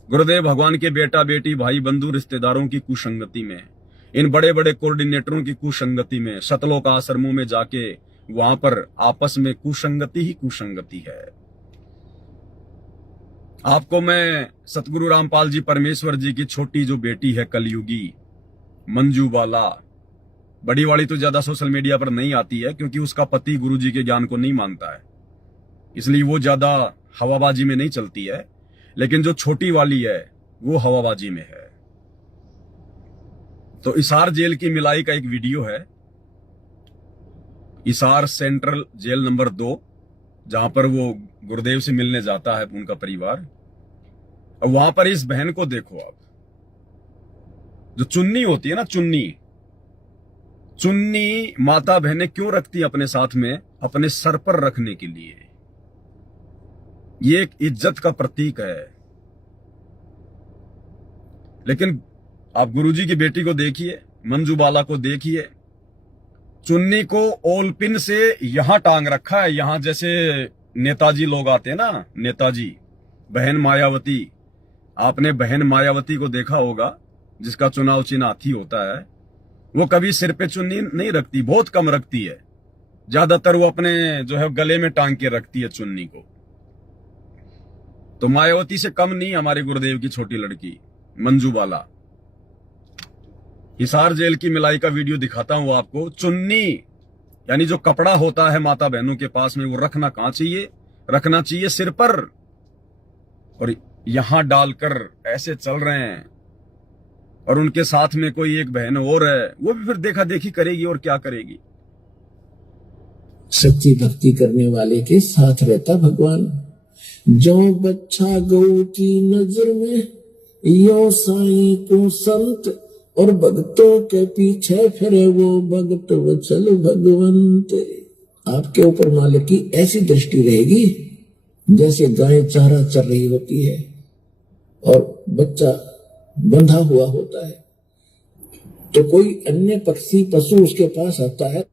गुरुदेव भगवान के बेटा बेटी भाई बंधु रिश्तेदारों की कुसंगति में, इन बड़े बड़े कोऑर्डिनेटरों की कुसंगति में, सतलोक आश्रमों में जाके वहां पर आपस में कुसंगति ही कुसंगति है। आपको मैं सतगुरु रामपाल जी परमेश्वर जी की छोटी जो बेटी है कलयुगी मंजू बाला, बड़ी वाली तो ज्यादा सोशल मीडिया पर नहीं आती है क्योंकि उसका पति गुरु जी के ज्ञान को नहीं मानता है, इसलिए वो ज्यादा हवाबाजी में नहीं चलती है। लेकिन जो छोटी वाली है वो हवाबाजी में है। तो इसार जेल की मिलाई का एक वीडियो है, इसार सेंट्रल जेल नंबर 2, जहां पर वो गुरुदेव से मिलने जाता है उनका परिवार। और वहां पर इस बहन को देखो आप, जो चुन्नी होती है ना, चुन्नी माता बहनें क्यों रखती है अपने साथ में? अपने सर पर रखने के लिए। ये एक इज्जत का प्रतीक है। लेकिन आप गुरुजी की बेटी को देखिए, मंजू बाला को देखिए, चुन्नी को ओलपिन से यहां टांग रखा है, यहां जैसे नेताजी लोग आते हैं ना, नेताजी। बहन मायावती, आपने बहन मायावती को देखा होगा, जिसका चुनाव चिन्ह हाथी होता है। वो कभी सिर पे चुन्नी नहीं रखती, बहुत कम रखती है, ज्यादातर वो अपने जो है गले में टांग के रखती है चुन्नी को। तो मायावती से कम नहीं हमारे गुरुदेव की छोटी लड़की मंजू बाला। हिसार जेल की मिलाई का वीडियो दिखाता हूं आपको। चुन्नी यानी जो कपड़ा होता है माता बहनों के पास में, वो रखना कहां चाहिए? रखना चाहिए सिर पर, और यहां डालकर ऐसे चल रहे हैं। और उनके साथ में कोई एक बहन और है, वो भी फिर देखा देखी करेगी और क्या करेगी। सच्ची भक्ति करने वाले के साथ रहता भगवान। जो बच्चा गौ की नजर में, यो साईं को संत, और भक्तों के पीछे फिरे वो भगत वचल भगवंत। आपके ऊपर मालिक की ऐसी दृष्टि रहेगी जैसे गाय चारा चर रही होती है और बच्चा बंधा हुआ होता है, तो कोई अन्य पक्षी पशु उसके पास आता है।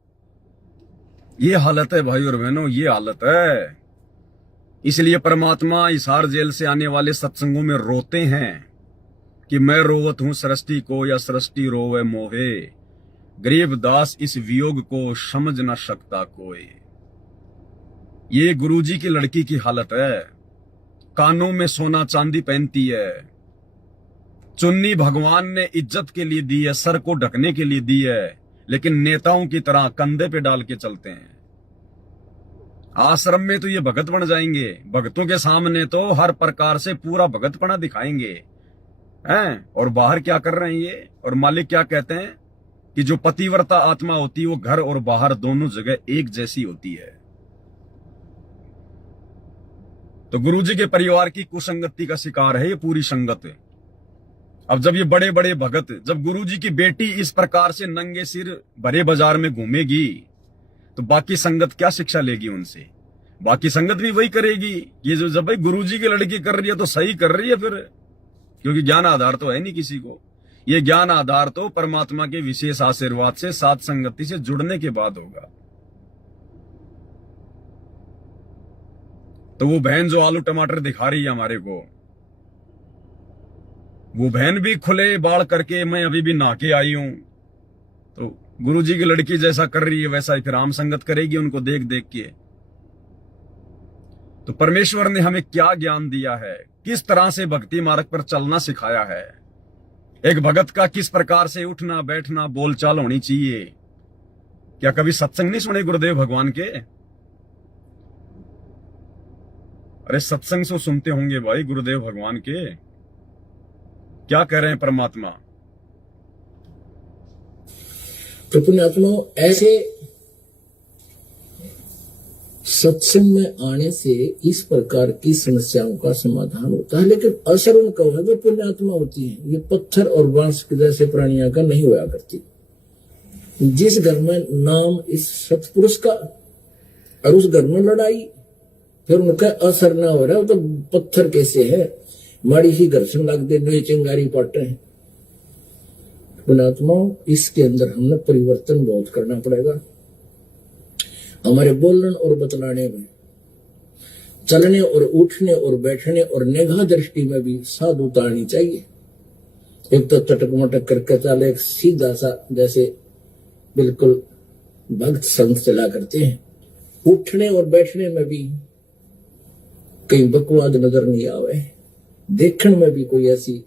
ये हालत है भाई और बहनों, ये हालत है। इसलिए परमात्मा हिसार जेल से आने वाले सत्संगों में रोते हैं कि मैं रोवत हूं सृष्टि को, या सृष्टि रोवे मोहे, गरीब दास इस वियोग को समझ न सकता कोई। ये गुरुजी की लड़की की हालत है। कानों में सोना चांदी पहनती है, चुन्नी भगवान ने इज्जत के लिए दी है, सर को ढकने के लिए दी है, लेकिन नेताओं की तरह कंधे पे डाल के चलते हैं। आश्रम में तो ये भगत बन जाएंगे, भगतों के सामने तो हर प्रकार से पूरा भगतपना दिखाएंगे हैं। और बाहर क्या कर रहे हैं ये? और मालिक क्या कहते हैं कि जो पतिव्रता आत्मा होती है वो घर और बाहर दोनों जगह एक जैसी होती है। तो गुरुजी के परिवार की कुसंगति का शिकार है ये पूरी संगत। अब जब ये बड़े बड़े भगत, जब गुरुजी की बेटी इस प्रकार से नंगे सिर भरे बाजार में घूमेगी, तो बाकी संगत क्या शिक्षा लेगी उनसे? बाकी संगत भी वही करेगी। ये जो जब भाई गुरुजी की लड़की कर रही है तो सही कर रही है फिर, क्योंकि ज्ञान आधार तो है नहीं किसी को। ये ज्ञान आधार तो परमात्मा के विशेष आशीर्वाद से, साथ संगति से जुड़ने के बाद होगा। तो वो बहन जो आलू टमाटर दिखा रही है हमारे को, वो बहन भी खुले बाल करके मैं अभी भी नहा के आई हूं, तो गुरुजी की लड़की जैसा कर रही है वैसा ही फिर आम संगत करेगी उनको देख देख के। तो परमेश्वर ने हमें क्या ज्ञान दिया है, किस तरह से भक्ति मार्ग पर चलना सिखाया है, एक भगत का किस प्रकार से उठना बैठना बोलचाल होनी चाहिए। क्या कभी सत्संग नहीं सुने गुरुदेव भगवान के? अरे सत्संग से सुनते होंगे भाई गुरुदेव भगवान के। क्या कह रहे हैं परमात्मा? तो पुण्यात्माओं, ऐसे सत्संग में आने से इस प्रकार की समस्याओं का समाधान होता है, लेकिन असर उनका है जो पुण्यात्मा होती है। ये पत्थर और बांस के जैसे प्राणियों का नहीं हुआ करती। जिस घर में नाम इस सतपुरुष का और उस घर में लड़ाई, फिर उनका असर ना हो रहा है, तो पत्थर कैसे है, माड़ी सी घर्षण लग दे, चिंगारी पाटे हैं। पुणात्माओं, इसके अंदर हमने परिवर्तन बहुत करना पड़ेगा। हमारे बोलने और बतलाने में, चलने और उठने और बैठने और निगाह दृष्टि में भी साध उतारनी चाहिए। एक तो चटक मटक करके चले, एक सीधा सा जैसे बिल्कुल भक्त संत चला करते हैं। उठने और बैठने में भी कहीं बकवाद नजर नहीं आवे, देखने में भी कोई ऐसी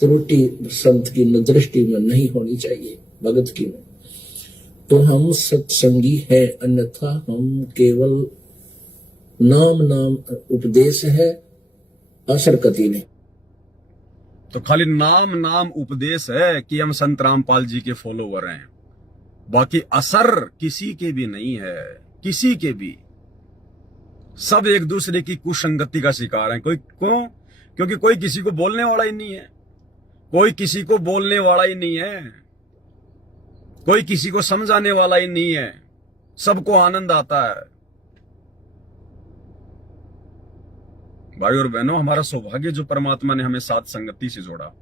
त्रुटि संत की दृष्टि में नहीं होनी चाहिए, भगत की में। तो हम सत्संगी है, अन्यथा हम केवल नाम उपदेश है, असर कति नहीं। तो खाली नाम उपदेश है कि हम संत रामपाल जी के फॉलोवर हैं, बाकी असर किसी के भी नहीं है, किसी के भी। सब एक दूसरे की कुसंगति का शिकार हैं। क्योंकि कोई किसी को बोलने वाला ही नहीं है, कोई किसी को बोलने वाला ही नहीं है, कोई किसी को समझाने वाला ही नहीं है। सबको आनंद आता है। भाई और बहनों, हमारा सौभाग्य जो परमात्मा ने हमें साथ संगति से जोड़ा।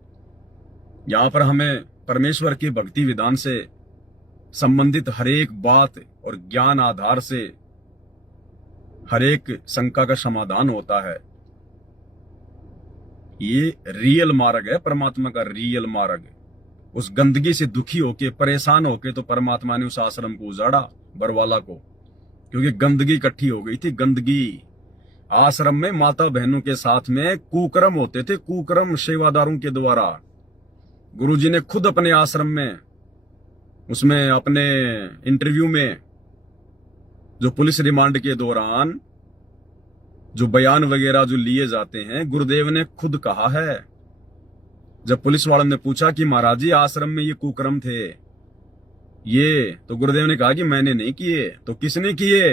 यहां पर हमें परमेश्वर की भक्ति विधान से संबंधित हर एक बात और ज्ञान आधार से हर एक शंका का समाधान होता है। ये रियल मार्ग है, परमात्मा का रियल मार्ग। उस गंदगी से दुखी होके, परेशान होके तो परमात्मा ने उस आश्रम को उजाड़ा, बरवाला को, क्योंकि गंदगी इकट्ठी हो गई थी। गंदगी आश्रम में माता बहनों के साथ में कुकर्म होते थे, कुकर्म सेवादारों के द्वारा। गुरुजी ने खुद अपने आश्रम में, उसमें अपने इंटरव्यू में, जो पुलिस रिमांड के दौरान जो बयान वगैरह जो लिए जाते हैं, गुरुदेव ने खुद कहा है। जब पुलिस वालों ने पूछा कि महाराज जी आश्रम में ये कुकर्म थे, ये, तो गुरुदेव ने कहा कि मैंने नहीं किए। तो किसने किए?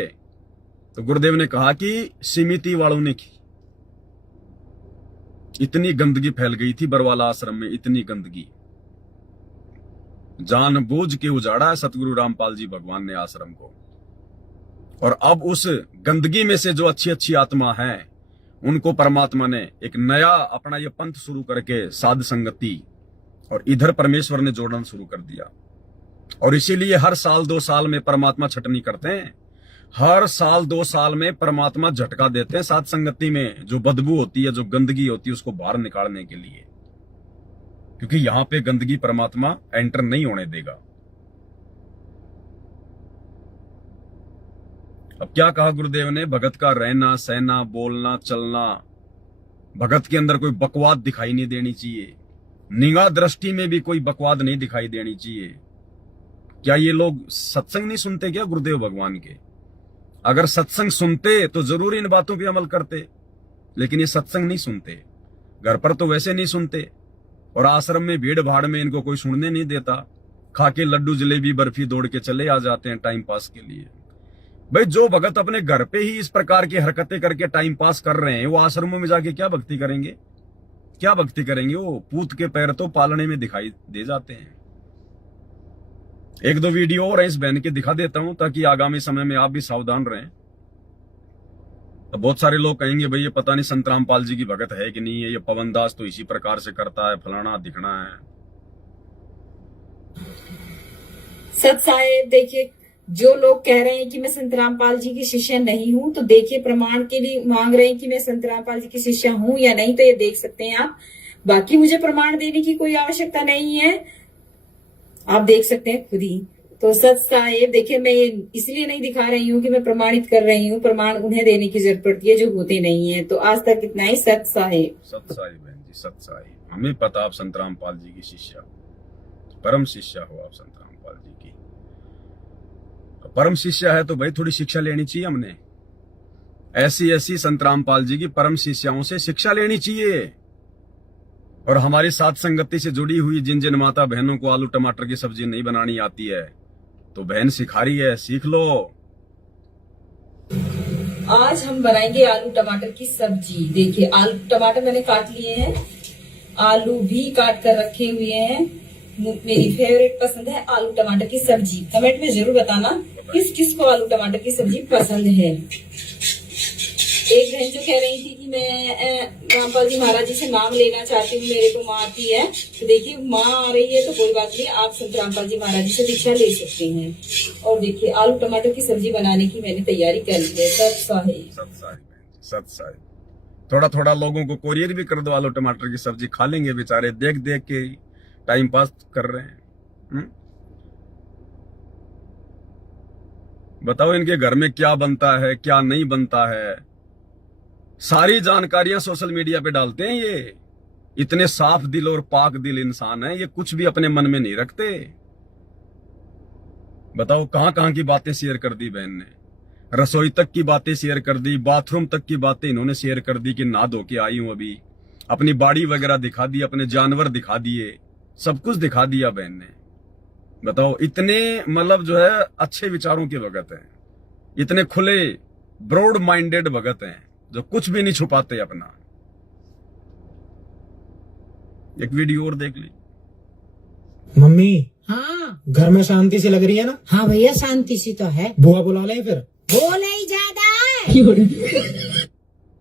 तो गुरुदेव ने कहा कि समिति वालों ने की। इतनी गंदगी फैल गई थी बरवाला आश्रम में, इतनी गंदगी। जानबूझ के उजाड़ा है सतगुरु रामपाल जी भगवान ने आश्रम को। और अब उस गंदगी में से जो अच्छी अच्छी आत्मा है, उनको परमात्मा ने एक नया अपना ये पंथ शुरू करके साध संगति, और इधर परमेश्वर ने जोड़ना शुरू कर दिया। और इसीलिए हर साल 2 साल में परमात्मा छटनी करते हैं। हर साल 2 साल में परमात्मा झटका देते हैं साध संगति में। जो बदबू होती है, जो गंदगी होती है, उसको बाहर निकालने के लिए, क्योंकि यहां पे गंदगी परमात्मा एंटर नहीं होने देगा। अब क्या कहा गुरुदेव ने? भगत का रहना, सहना, बोलना, चलना, भगत के अंदर कोई बकवाद दिखाई नहीं देनी चाहिए। निगाह दृष्टि में भी कोई बकवाद नहीं दिखाई देनी चाहिए। क्या ये लोग सत्संग नहीं सुनते क्या गुरुदेव भगवान के? अगर सत्संग सुनते तो जरूर इन बातों पे अमल करते, लेकिन ये सत्संग नहीं सुनते। घर पर तो वैसे नहीं सुनते, और आश्रम में भीड़ भाड़ में इनको कोई सुनने नहीं देता। खा के लड्डू जलेबी बर्फी दौड़ के चले आ जाते हैं टाइम पास के लिए। भाई जो भगत अपने घर पे ही इस प्रकार की हरकतें करके टाइम पास कर रहे हैं, वो आश्रमों में जाके क्या भक्ति करेंगे? क्या भक्ति करेंगे? वो पूत के पैर तो पालने में दिखाई दे जाते हैं। 1-2 वीडियो और इस बहन के दिखा देता हूं, ताकि आगामी समय में आप भी सावधान रहें। तो बहुत सारे लोग कहेंगे भाई ये पता नहीं संत रामपाल जी की भगत है कि नहीं है, ये पवन दास तो इसी प्रकार से करता है, फलाना दिखना है। सत साहेब, देखिए जो लोग कह रहे हैं कि मैं संत रामपाल जी की शिष्य नहीं हूं, तो देखिए प्रमाण के लिए मांग रहे हैं कि मैं संत रामपाल जी की शिष्य हूं या नहीं, तो ये देख सकते हैं आप। बाकी मुझे प्रमाण देने की कोई आवश्यकता नहीं है, आप देख सकते हैं खुद ही। तो सत साहेब देखिए, मैं ये इसलिए नहीं दिखा रही हूँ कि मैं प्रमाणित कर रही हूँ, प्रमाण उन्हें देने की जरूरत पड़ती है जो होते नहीं है। तो आज तक इतना ही। सत साहेब। सत साहिब बहन जी, सत साहिब। हमें पता आप संत रामपाल जी की शिष्या, परम शिष्या हो आप संत रामपाल जी की। परम शिष्या है तो भाई थोड़ी शिक्षा लेनी चाहिए हमने। ऐसी संत रामपाल जी की परम शिष्याओं से शिक्षा लेनी चाहिए। और हमारी साथ संगति से जुड़ी हुई जिन जिन माता बहनों को आलू टमाटर की सब्जी नहीं बनानी आती है, तो बहन सिखा रही है, सीख लो। आज हम बनाएंगे आलू टमाटर की सब्जी। देखिए आलू टमाटर मैंने काट लिए हैं, आलू भी काट कर रखे हुए हैं। मेरी फेवरेट पसंद है आलू टमाटर की सब्जी। कमेंट में जरूर बताना किस किस को आलू टमाटर की सब्जी पसंद है। एक बहन जो कह रही थी कि मैं रामपाल जी महाराज जी से नाम लेना चाहती हूँ, मेरे को माँ आती है, तो देखिए माँ आ रही है तो कोई बात नहीं, आप संत रामपाल जी महाराज जी से दीक्षा ले सकते हैं। और देखिए आलू टमाटर की सब्जी बनाने की मैंने तैयारी कर ली है। सत साहिब थोड़ा थोड़ा लोगों को कोरियर भी कर दो, आलू टमाटर की सब्जी खा लेंगे बेचारे, देख देख के टाइम पास कर रहे हैं। बताओ इनके घर में क्या बनता है क्या नहीं बनता है, सारी जानकारियां सोशल मीडिया पे डालते हैं। ये इतने साफ दिल और पाक दिल इंसान है, ये कुछ भी अपने मन में नहीं रखते। बताओ कहां कहां की बातें शेयर कर दी बहन ने, रसोई तक की बातें शेयर कर दी, बाथरूम तक की बातें इन्होंने शेयर कर दी कि नहा धो के आई हूं अभी, अपनी बाड़ी वगैरह दिखा दी, अपने जानवर दिखा दिए, सब कुछ दिखा दिया बहन ने। बताओ इतने मतलब जो है अच्छे विचारों के भगत हैं, इतने खुले ब्रॉड माइंडेड भगत हैं जो कुछ भी नहीं छुपाते अपना। एक वीडियो और देख ली। मम्मी हाँ घर में शांति सी लग रही है ना? हाँ भैया शांति सी तो है। बुआ बुला ले फिर। बोले ही ज्यादा है।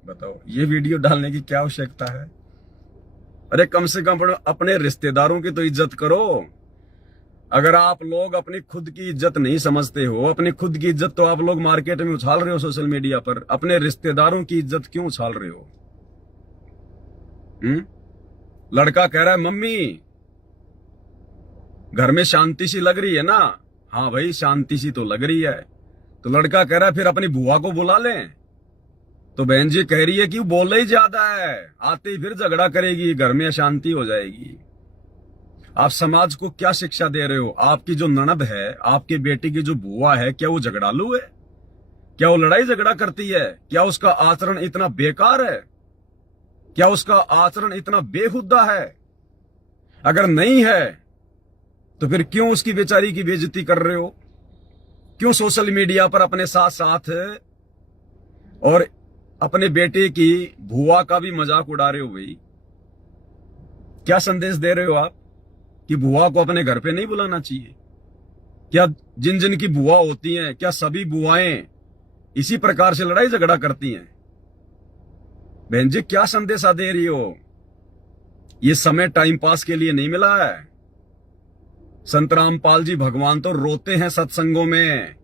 बताओ ये वीडियो डालने की क्या आवश्यकता है? अरे कम से कम अपने रिश्तेदारों की तो इज्जत करो। अगर आप लोग अपनी खुद की इज्जत नहीं समझते हो, अपनी खुद की इज्जत तो आप लोग मार्केट में उछाल रहे हो सोशल मीडिया पर, अपने रिश्तेदारों की इज्जत क्यों उछाल रहे हो? लड़का कह रहा है मम्मी घर में शांति सी लग रही है ना? हाँ भाई शांति सी तो लग रही है। तो लड़का कह रहा है फिर अपनी बुआ को बुला लें। तो बहन जी कह रही है कि बोले ही ज्यादा है, आते ही फिर झगड़ा करेगी, घर में अशांति हो जाएगी। आप समाज को क्या शिक्षा दे रहे हो? आपकी जो ननद है, आपके बेटे की जो बुआ है, क्या वो झगड़ालू है? क्या वो लड़ाई झगड़ा करती है? क्या उसका आचरण इतना बेकार है? क्या उसका आचरण इतना बेहुदा है? अगर नहीं है तो फिर क्यों उसकी बेचारी की बेइज्जती कर रहे हो? क्यों सोशल मीडिया पर अपने साथ साथ और अपने बेटे की बुआ का भी मजाक उड़ा रहे हो? भाई क्या संदेश दे रहे हो आप कि बुआ को अपने घर पे नहीं बुलाना चाहिए? क्या जिन जिन की बुआ होती हैं, क्या सभी बुआएं इसी प्रकार से लड़ाई झगड़ा करती हैं? बहन जी क्या संदेशा दे रही हो? ये समय टाइम पास के लिए नहीं मिला है। संत रामपाल जी भगवान तो रोते हैं सत्संगों में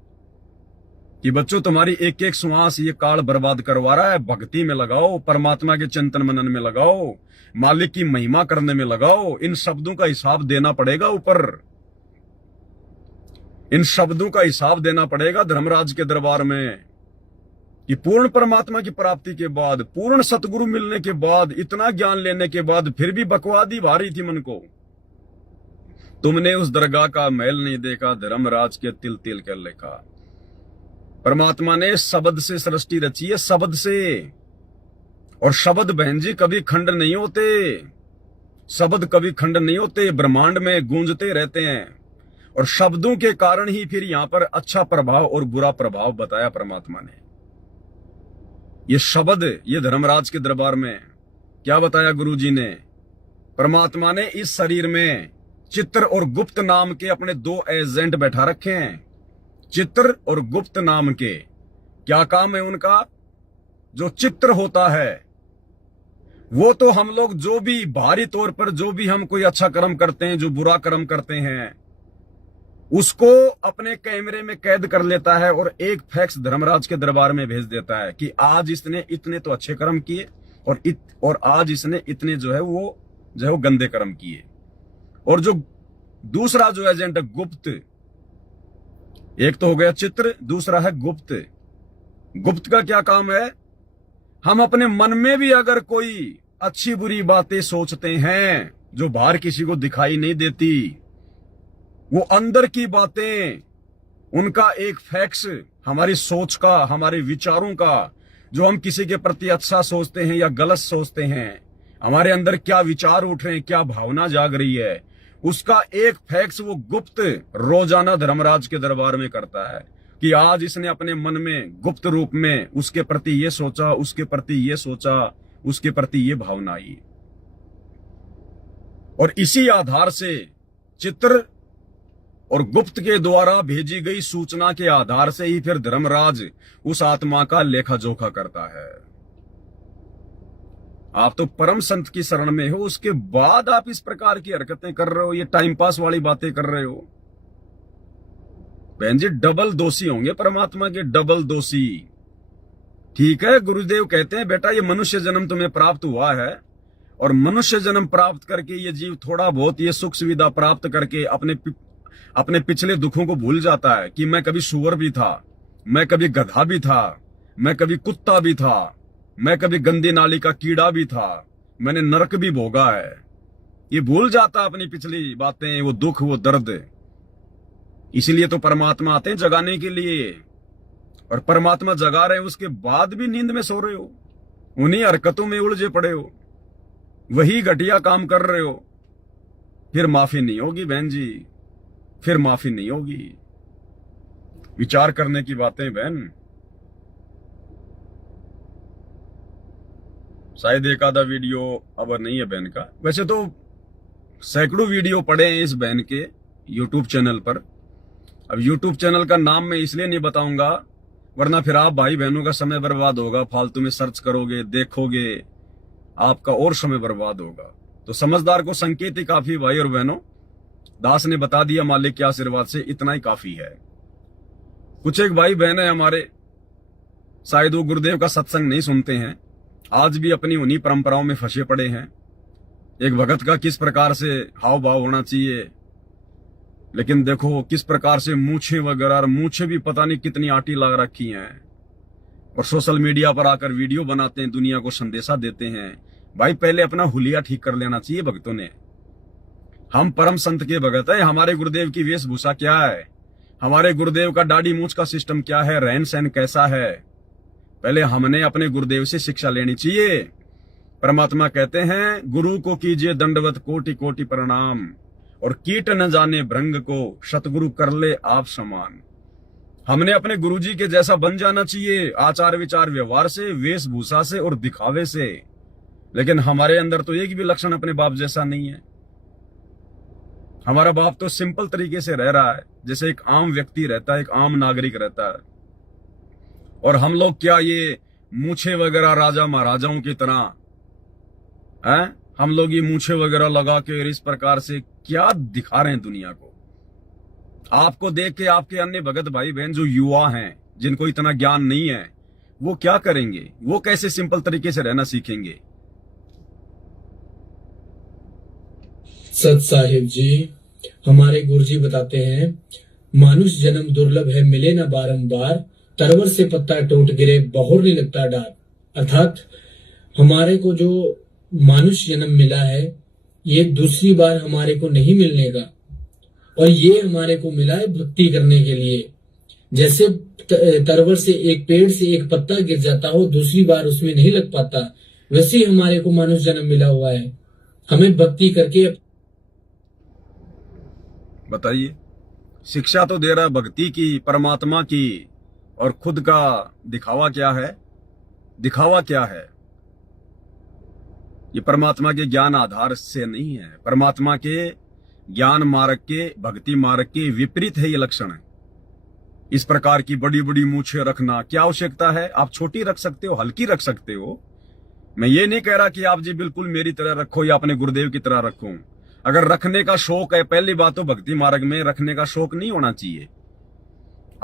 कि बच्चों तुम्हारी एक एक श्वास ये काल बर्बाद करवा रहा है, भक्ति में लगाओ, परमात्मा के चिंतन मनन में लगाओ, मालिक की महिमा करने में लगाओ। इन शब्दों का हिसाब देना पड़ेगा ऊपर, इन शब्दों का हिसाब देना पड़ेगा धर्मराज के दरबार में कि पूर्ण परमात्मा की प्राप्ति के बाद, पूर्ण सतगुरु मिलने के बाद, इतना ज्ञान लेने के बाद फिर भी बकवादी भारी थी मन को। तुमने उस दरगाह का महल नहीं देखा, धर्मराज के तिल तिल कर लेखा। परमात्मा ने शब्द से सृष्टि रची है, शब्द से। और शब्द बहन जी कभी खंड नहीं होते, शब्द कभी खंड नहीं होते, ब्रह्मांड में गूंजते रहते हैं। और शब्दों के कारण ही फिर यहां पर अच्छा प्रभाव और बुरा प्रभाव बताया परमात्मा ने। ये शब्द, ये धर्मराज के दरबार में क्या बताया गुरु जी ने? परमात्मा ने इस शरीर में चित्र और गुप्त नाम के अपने दो एजेंट बैठा रखे हैं। चित्र और गुप्त नाम के क्या काम है उनका? जो चित्र होता है वो तो हम लोग जो भी भारी तौर पर जो भी हम कोई अच्छा कर्म करते हैं, जो बुरा कर्म करते हैं, उसको अपने कैमरे में कैद कर लेता है और एक फैक्स धर्मराज के दरबार में भेज देता है कि आज इसने इतने तो अच्छे कर्म किए और आज इसने इतने जो है वो गंदे कर्म किए। और जो दूसरा जो एजेंट है गुप्त, एक तो हो गया चित्र, दूसरा है गुप्त। गुप्त का क्या काम है? हम अपने मन में भी अगर कोई अच्छी बुरी बातें सोचते हैं जो बाहर किसी को दिखाई नहीं देती, वो अंदर की बातें, उनका एक फैक्स, हमारी सोच का, हमारे विचारों का, जो हम किसी के प्रति अच्छा सोचते हैं या गलत सोचते हैं, हमारे अंदर क्या विचार उठ रहे हैं, क्या भावना जाग रही है, उसका एक फैक्स वो गुप्त रोजाना धर्मराज के दरबार में करता है कि आज इसने अपने मन में गुप्त रूप में उसके प्रति ये सोचा, उसके प्रति ये सोचा, उसके प्रति ये भावना आई। और इसी आधार से चित्र और गुप्त के द्वारा भेजी गई सूचना के आधार से ही फिर धर्मराज उस आत्मा का लेखा जोखा करता है। आप तो परम संत की शरण में हो, उसके बाद आप इस प्रकार की हरकतें कर रहे हो, ये टाइम पास वाली बातें कर रहे हो। बहन जी डबल दोषी होंगे परमात्मा के, डबल दोषी। ठीक है, गुरुदेव कहते हैं बेटा ये मनुष्य जन्म तुम्हें प्राप्त हुआ है, और मनुष्य जन्म प्राप्त करके ये जीव थोड़ा बहुत ये सुख सुविधा प्राप्त करके अपने पिछले दुखों को भूल जाता है कि मैं कभी सुअर भी था, मैं कभी गधा भी था, मैं कभी कुत्ता भी था, मैं कभी गंदी नाली का कीड़ा भी था, मैंने नरक भी भोगा है। ये भूल जाता अपनी पिछली बातें, वो दुख, वो दर्द। इसीलिए तो परमात्मा आते हैं जगाने के लिए, और परमात्मा जगा रहे हैं, उसके बाद भी नींद में सो रहे हो, उन्हीं हरकतों में उलझे पड़े हो, वही घटिया काम कर रहे हो। फिर माफी नहीं होगी बहन जी, फिर माफी नहीं होगी। विचार करने की बातें बहन। शायद एक आधा वीडियो अब नहीं है बहन का, वैसे तो सैकड़ों वीडियो पड़े हैं इस बहन के यूट्यूब चैनल पर। अब यूट्यूब चैनल का नाम मैं इसलिए नहीं बताऊंगा, वरना फिर आप भाई बहनों का समय बर्बाद होगा, फालतू में सर्च करोगे, देखोगे, आपका और समय बर्बाद होगा। तो समझदार को संकेत ही काफी भाई और बहनों। दास ने बता दिया मालिक के आशीर्वाद से, इतना ही काफी है। कुछ एक भाई बहन है हमारे, शायद वो गुरुदेव का सत्संग नहीं सुनते हैं, आज भी अपनी उन्हीं परंपराओं में फंसे पड़े हैं। एक भगत का किस प्रकार से हाव भाव होना चाहिए, लेकिन देखो किस प्रकार से मूछें वगैरह, मूछें भी पता नहीं कितनी आटी लगा रखी हैं, और सोशल मीडिया पर आकर वीडियो बनाते हैं, दुनिया को संदेशा देते हैं। भाई पहले अपना हुलिया ठीक कर लेना चाहिए भक्तों ने। हम परम संत के भगत हैं, हमारे गुरुदेव की वेशभूषा क्या है, हमारे गुरुदेव का दाढ़ी मूछ का सिस्टम क्या है, रहन सहन कैसा है, पहले हमने अपने गुरुदेव से शिक्षा लेनी चाहिए। परमात्मा कहते हैं गुरु को कीजिए दंडवत कोटि कोटि प्रणाम, और कीट न जाने भृंग को सतगुरु कर ले आप समान। हमने अपने गुरुजी के जैसा बन जाना चाहिए, आचार विचार व्यवहार से, वेशभूषा से और दिखावे से। लेकिन हमारे अंदर तो एक भी लक्षण अपने बाप जैसा नहीं है। हमारा बाप तो सिंपल तरीके से रह रहा है, जैसे एक आम व्यक्ति रहता है, एक आम नागरिक रहता है। और हम लोग क्या ये मूछे वगैरह राजा महाराजाओं की तरह हैं, हम लोग ये मूछे वगैरह लगा के इस प्रकार से क्या दिखा रहे हैं दुनिया को। आपको देख के आपके अन्य भगत भाई बहन जो युवा हैं, जिनको इतना ज्ञान नहीं है, वो क्या करेंगे, वो कैसे सिंपल तरीके से रहना सीखेंगे। सत साहिब जी, हमारे गुरुजी बताते हैं मानुष जन्म दुर्लभ है, मिले ना बारंबार, तरवर से पत्ता टूट गिरे बहुर नहीं लगता डार। अर्थात हमारे को जो मानुष जन्म मिला है, ये दूसरी बार हमारे को नहीं मिलने का, और ये हमारे को मिला है भक्ति करने के लिए। जैसे तरवर से एक पेड़ से एक पत्ता गिर जाता हो, दूसरी बार उसमें नहीं लग पाता, वैसे ही हमारे को मानुष जन्म मिला हुआ है। हमें भक्ति करके बताइए, शिक्षा तो दे रहा है भक्ति की, परमात्मा की, और खुद का दिखावा क्या है, दिखावा क्या है। ये परमात्मा के ज्ञान आधार से नहीं है, परमात्मा के ज्ञान मार्ग के, भक्ति मार्ग के विपरीत है ये लक्षण है। इस प्रकार की बड़ी बड़ी मूछें रखना क्या आवश्यकता है। आप छोटी रख सकते हो, हल्की रख सकते हो। मैं ये नहीं कह रहा कि आप जी बिल्कुल मेरी तरह रखो या अपने गुरुदेव की तरह रखो। अगर रखने का शौक है, पहली बात तो भक्ति मार्ग में रखने का शौक नहीं होना चाहिए।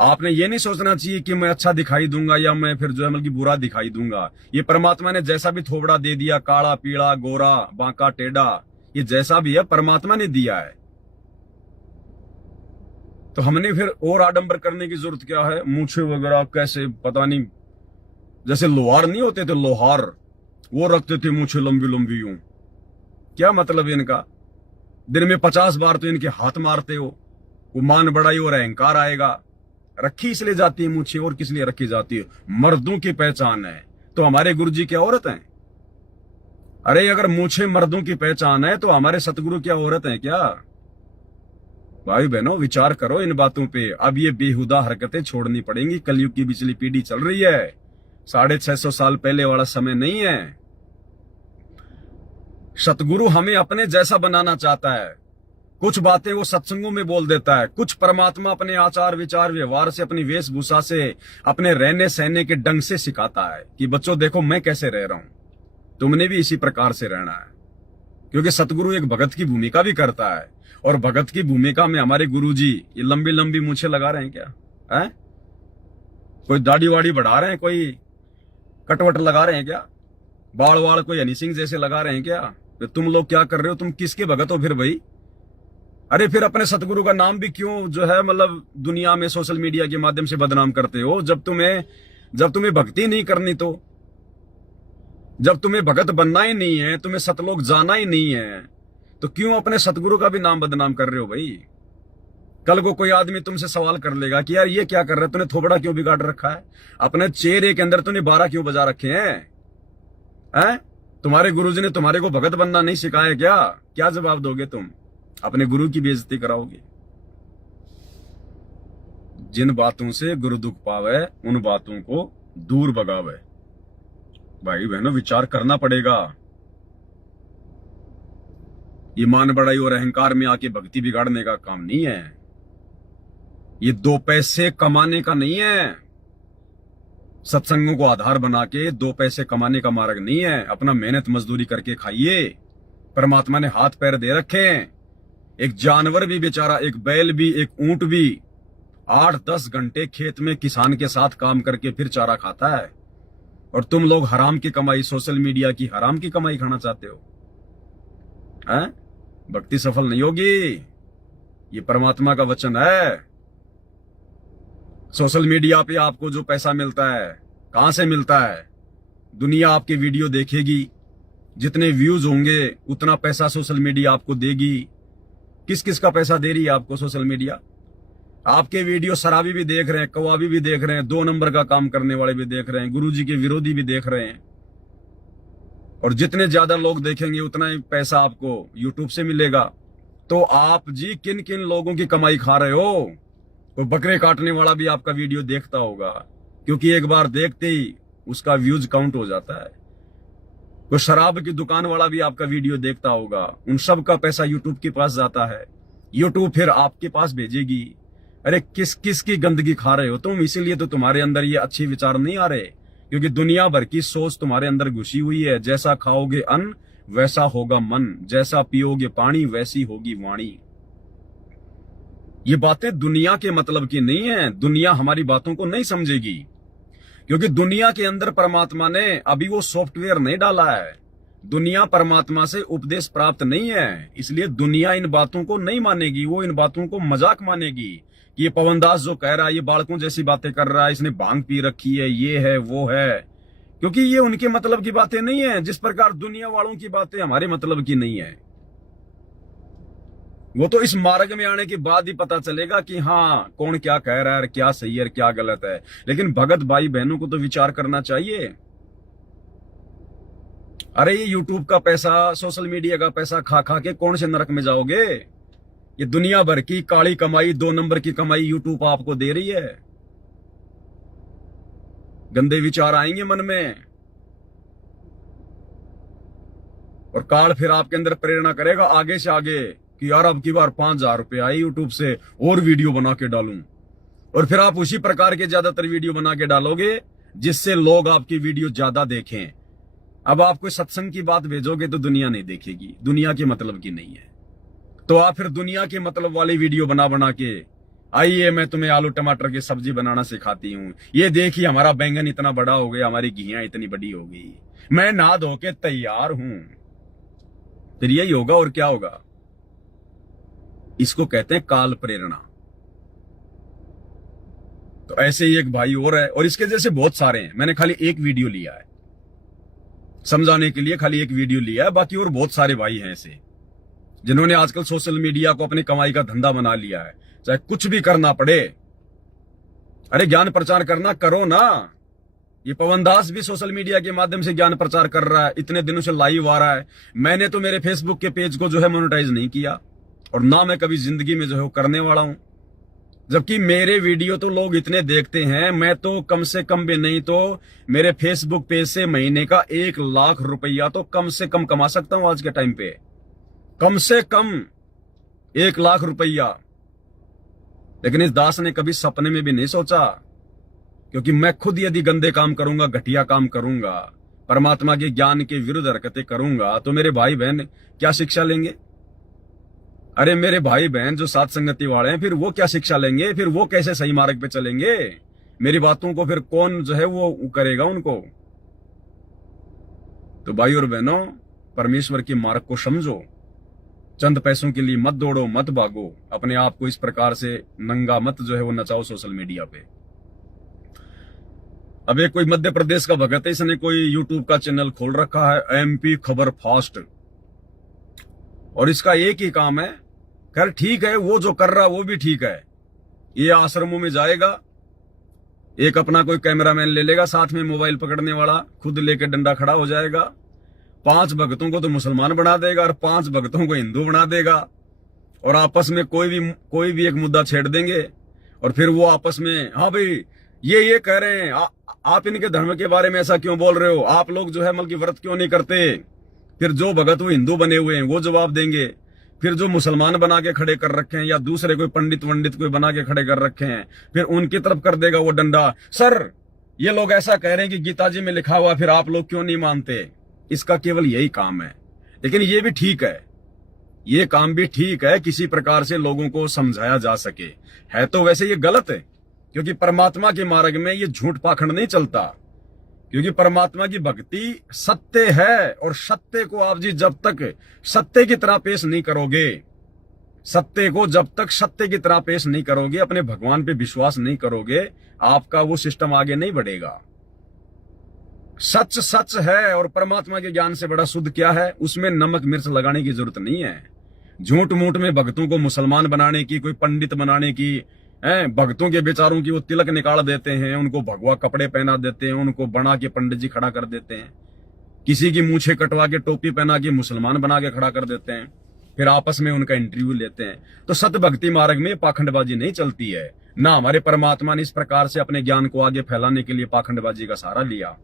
आपने ये नहीं सोचना चाहिए कि मैं अच्छा दिखाई दूंगा या मैं फिर जो है बल्कि बुरा दिखाई दूंगा। ये परमात्मा ने जैसा भी थोबड़ा दे दिया, काला पीला गोरा बांका टेढ़ा, ये जैसा भी है परमात्मा ने दिया है। तो हमने फिर और आडंबर करने की जरूरत क्या है। मूछे वगैरह कैसे पता नहीं, जैसे लोहार नहीं होते थे, लोहार वो रखते थे मूछे लंबी लंबी यूं। क्या मतलब इनका, दिन में 50 बार तो इनके हाथ मारते हो, वो मान बड़ाई और अहंकार आएगा। रखी इसलिए जाती है मूछे, और किस लिए रखी जाती है, मर्दों की पहचान है। तो हमारे गुरुजी क्या औरत हैं। अरे अगर मूछे मर्दों की पहचान है तो हमारे सतगुरु क्या औरत हैं क्या। भाई बहनों विचार करो इन बातों पे। अब ये बेहुदा हरकतें छोड़नी पड़ेंगी। कलयुग की पिछली पीढ़ी चल रही है, 650 साल पहले वाला समय नहीं है। सतगुरु हमें अपने जैसा बनाना चाहता है। कुछ बातें वो सत्संगों में बोल देता है, कुछ परमात्मा अपने आचार विचार व्यवहार से, अपनी वेशभूषा से, अपने रहने सहने के ढंग से सिखाता है कि बच्चों देखो मैं कैसे रह रहा हूं। तुमने भी इसी प्रकार से रहना है, क्योंकि सतगुरु एक भगत की भूमिका भी करता है। और भगत की भूमिका में हमारे गुरुजी ये लंबी लंबी मूछें लगा रहे हैं क्या? है कोई दाढ़ी वाड़ी बढ़ा रहे हैं, कोई कटवट लगा रहे हैं क्या? बाल वाल कोई हनी सिंह जैसे लगा रहे हैं क्या? तो तुम लोग क्या कर रहे हो? तुम किसके भगत हो फिर भाई? अरे फिर अपने सतगुरु का नाम भी क्यों जो है मतलब दुनिया में सोशल मीडिया के माध्यम से बदनाम करते हो? जब तुम्हें भक्ति नहीं करनी, तो जब तुम्हें भगत बनना ही नहीं है, तुम्हें सतलोक जाना ही नहीं है, तो क्यों अपने सतगुरु का भी नाम बदनाम कर रहे हो भाई? कल को कोई आदमी तुमसे सवाल कर लेगा कि यार ये क्या कर रहा है, तूने थोबड़ा क्यों बिगाड़ रखा है, अपने चेहरे के अंदर तूने 12 क्यों बजा रखे हैं? तुम्हारे गुरुजी ने तुम्हारे को भगत बनना नहीं सिखाया क्या? क्या जवाब दोगे तुम? अपने गुरु की बेइज्जती कराओगे। जिन बातों से गुरु दुख पावे उन बातों को दूर भगावे। भाई बहनों, विचार करना पड़ेगा। ये मान बड़ाई और अहंकार में आके भक्ति बिगाड़ने का काम नहीं है। ये 2 पैसे कमाने का नहीं है। सत्संगों को आधार बना के 2 पैसे कमाने का मार्ग नहीं है। अपना मेहनत मजदूरी करके खाइए। परमात्मा ने हाथ पैर दे रखे हैं। एक जानवर भी बेचारा, एक बैल भी, एक ऊंट भी 8-10 घंटे खेत में किसान के साथ काम करके फिर चारा खाता है। और तुम लोग हराम की कमाई, सोशल मीडिया की हराम की कमाई खाना चाहते हो। हैं? भक्ति सफल नहीं होगी। ये परमात्मा का वचन है। सोशल मीडिया पे आपको जो पैसा मिलता है, कहां से मिलता है? दुनिया आपके वीडियो देखेगी, जितने व्यूज होंगे उतना पैसा सोशल मीडिया आपको देगी। किस किस का पैसा दे रही है आपको सोशल मीडिया? आपके वीडियो शराबी भी देख रहे हैं, कवाबी भी देख रहे हैं, 2 नंबर का काम करने वाले भी देख रहे हैं, गुरुजी के विरोधी भी देख रहे हैं। और जितने ज्यादा लोग देखेंगे उतना ही पैसा आपको यूट्यूब से मिलेगा। तो आप जी किन किन लोगों की कमाई खा रहे हो? तो बकरे काटने वाला भी आपका वीडियो देखता होगा, क्योंकि एक बार देखते ही उसका व्यूज काउंट हो जाता है। तो शराब की दुकान वाला भी आपका वीडियो देखता होगा। उन सब का पैसा यूट्यूब के पास जाता है। यूट्यूब फिर आपके पास भेजेगी। अरे किस किस की गंदगी खा रहे हो तुम? इसीलिए तो तुम्हारे अंदर ये अच्छे विचार नहीं आ रहे, क्योंकि दुनिया भर की सोच तुम्हारे अंदर घुसी हुई है। जैसा खाओगे अन्न वैसा होगा मन, जैसा पियोगे पानी वैसी होगी वाणी। ये बातें दुनिया के मतलब की नहीं है। दुनिया हमारी बातों को नहीं समझेगी, क्योंकि दुनिया के अंदर परमात्मा ने अभी वो सॉफ्टवेयर नहीं डाला है। दुनिया परमात्मा से उपदेश प्राप्त नहीं है, इसलिए दुनिया इन बातों को नहीं मानेगी। वो इन बातों को मजाक मानेगी कि ये पवनदास जो कह रहा है, ये बालकों जैसी बातें कर रहा है, इसने भांग पी रखी है, ये है वो है, क्योंकि ये उनके मतलब की बातें नहीं है। जिस प्रकार दुनिया वालों की बातें हमारे मतलब की नहीं है। वो तो इस मार्ग में आने के बाद ही पता चलेगा कि हाँ कौन क्या कह रहा है, क्या सही है, क्या गलत है। लेकिन भगत भाई बहनों को तो विचार करना चाहिए। अरे ये यूट्यूब का पैसा, सोशल मीडिया का पैसा खा खा के कौन से नरक में जाओगे? ये दुनिया भर की काली कमाई, 2 नंबर की कमाई यूट्यूब आपको दे रही है। गंदे विचार आएंगे मन में, और काल फिर आपके अंदर प्रेरणा करेगा आगे से आगे कि यार अब की बार 5,000 रुपए आए यूट्यूब से, और वीडियो बना के डालूं। और फिर आप उसी प्रकार के ज्यादातर वीडियो बना के डालोगे जिससे लोग आपकी वीडियो ज्यादा देखें। अब आप कोई सत्संग की बात भेजोगे तो दुनिया नहीं देखेगी, दुनिया के मतलब की नहीं है। तो आप फिर दुनिया के मतलब वाली वीडियो बना बना के, आइए मैं तुम्हें आलू टमाटर की सब्जी बनाना सिखाती हूँ, ये देखिए हमारा बैंगन इतना बड़ा हो गया, हमारी घियां इतनी बड़ी हो गई, मैं नहा धो के तैयार हूं। फिर यही होगा और क्या होगा? इसको कहते हैं काल प्रेरणा। तो ऐसे ही एक भाई और है, और इसके जैसे बहुत सारे हैं। मैंने खाली एक वीडियो लिया है समझाने के लिए, खाली एक वीडियो लिया है। बाकी और बहुत सारे भाई हैं ऐसे, जिन्होंने आजकल सोशल मीडिया को अपनी कमाई का धंधा बना लिया है। चाहे कुछ भी करना पड़े, अरे ज्ञान प्रचार करना करो ना। ये पवनदास भी सोशल मीडिया के माध्यम से ज्ञान प्रचार कर रहा है, इतने दिनों से लाइव आ रहा है। मैंने तो मेरे फेसबुक के पेज को जो है मोनेटाइज नहीं किया, और ना मैं कभी जिंदगी में जो है वो करने वाला हूं। जबकि मेरे वीडियो तो लोग इतने देखते हैं, मैं तो कम से कम भी नहीं तो मेरे फेसबुक पेज से महीने का 1 लाख रुपया तो कम से कम कमा सकता हूं आज के टाइम पे। कम से कम 1 लाख रुपया। लेकिन इस दास ने कभी सपने में भी नहीं सोचा, क्योंकि मैं खुद यदि गंदे काम करूंगा, घटिया काम करूंगा, परमात्मा के ज्ञान के विरुद्ध हरकतें करूंगा तो मेरे भाई बहन क्या शिक्षा लेंगे? अरे मेरे भाई बहन जो साथ संगति वाले हैं, फिर वो क्या शिक्षा लेंगे? फिर वो कैसे सही मार्ग पे चलेंगे? मेरी बातों को फिर कौन जो है वो करेगा उनको? तो भाई और बहनों, परमेश्वर के मार्ग को समझो। चंद पैसों के लिए मत दौड़ो, मत भागो। अपने आप को इस प्रकार से नंगा मत जो है वो नचाओ सोशल मीडिया पे। अब एक कोई मध्य प्रदेश का भगत है, इसने कोई यूट्यूब का चैनल खोल रखा है, एमपी खबर फास्ट, और इसका एक ही काम है। खैर ठीक है, वो जो कर रहा वो भी ठीक है। ये आश्रमों में जाएगा, एक अपना कोई कैमरामैन ले लेगा, साथ में मोबाइल पकड़ने वाला, खुद लेके डंडा खड़ा हो जाएगा। 5 भक्तों को तो मुसलमान बना देगा और 5 भक्तों को हिंदू बना देगा, और आपस में कोई भी एक मुद्दा छेड़ देंगे, और फिर वो आपस में, हाँ भाई ये कह रहे हैं, आप इनके धर्म के बारे में ऐसा क्यों बोल रहे हो? आप लोग जो है मतलब व्रत क्यों नहीं करते? फिर जो भगत वो हिंदू बने हुए हैं वो जवाब देंगे। फिर जो मुसलमान बना के खड़े कर रखे हैं या दूसरे कोई पंडित वंडित कोई बना के खड़े कर रखे हैं, फिर उनकी तरफ कर देगा वो डंडा। सर ये लोग ऐसा कह रहे हैं कि गीता जी में लिखा हुआ, फिर आप लोग क्यों नहीं मानते? इसका केवल यही काम है। लेकिन ये भी ठीक है, ये काम भी ठीक है, किसी प्रकार से लोगों को समझाया जा सके। है तो वैसे ये गलत है, क्योंकि परमात्मा के मार्ग में ये झूठ पाखंड नहीं चलता, क्योंकि परमात्मा की भक्ति सत्य है, और सत्य को आप जी जब तक सत्य की तरह पेश नहीं करोगे, सत्य को जब तक सत्य की तरह पेश नहीं करोगे, अपने भगवान पे विश्वास नहीं करोगे, आपका वो सिस्टम आगे नहीं बढ़ेगा। सच सच है, और परमात्मा के ज्ञान से बड़ा शुद्ध क्या है? उसमें नमक मिर्च लगाने की जरूरत नहीं है। झूठ मूठ में भक्तों को मुसलमान बनाने की, कोई पंडित बनाने की, भक्तों के बेचारों की वो तिलक निकाल देते हैं, उनको भगवा कपड़े पहना देते हैं, उनको बना के पंडित जी खड़ा कर देते हैं, किसी की मूछें कटवा के टोपी पहना के मुसलमान बना के खड़ा कर देते हैं, फिर आपस में उनका इंटरव्यू लेते हैं। तो सत भक्ति मार्ग में पाखंडबाजी नहीं चलती है। ना हमारे परमात्मा ने इस प्रकार से अपने ज्ञान को आगे फैलाने के लिए पाखंडबाजी का सहारा लिया।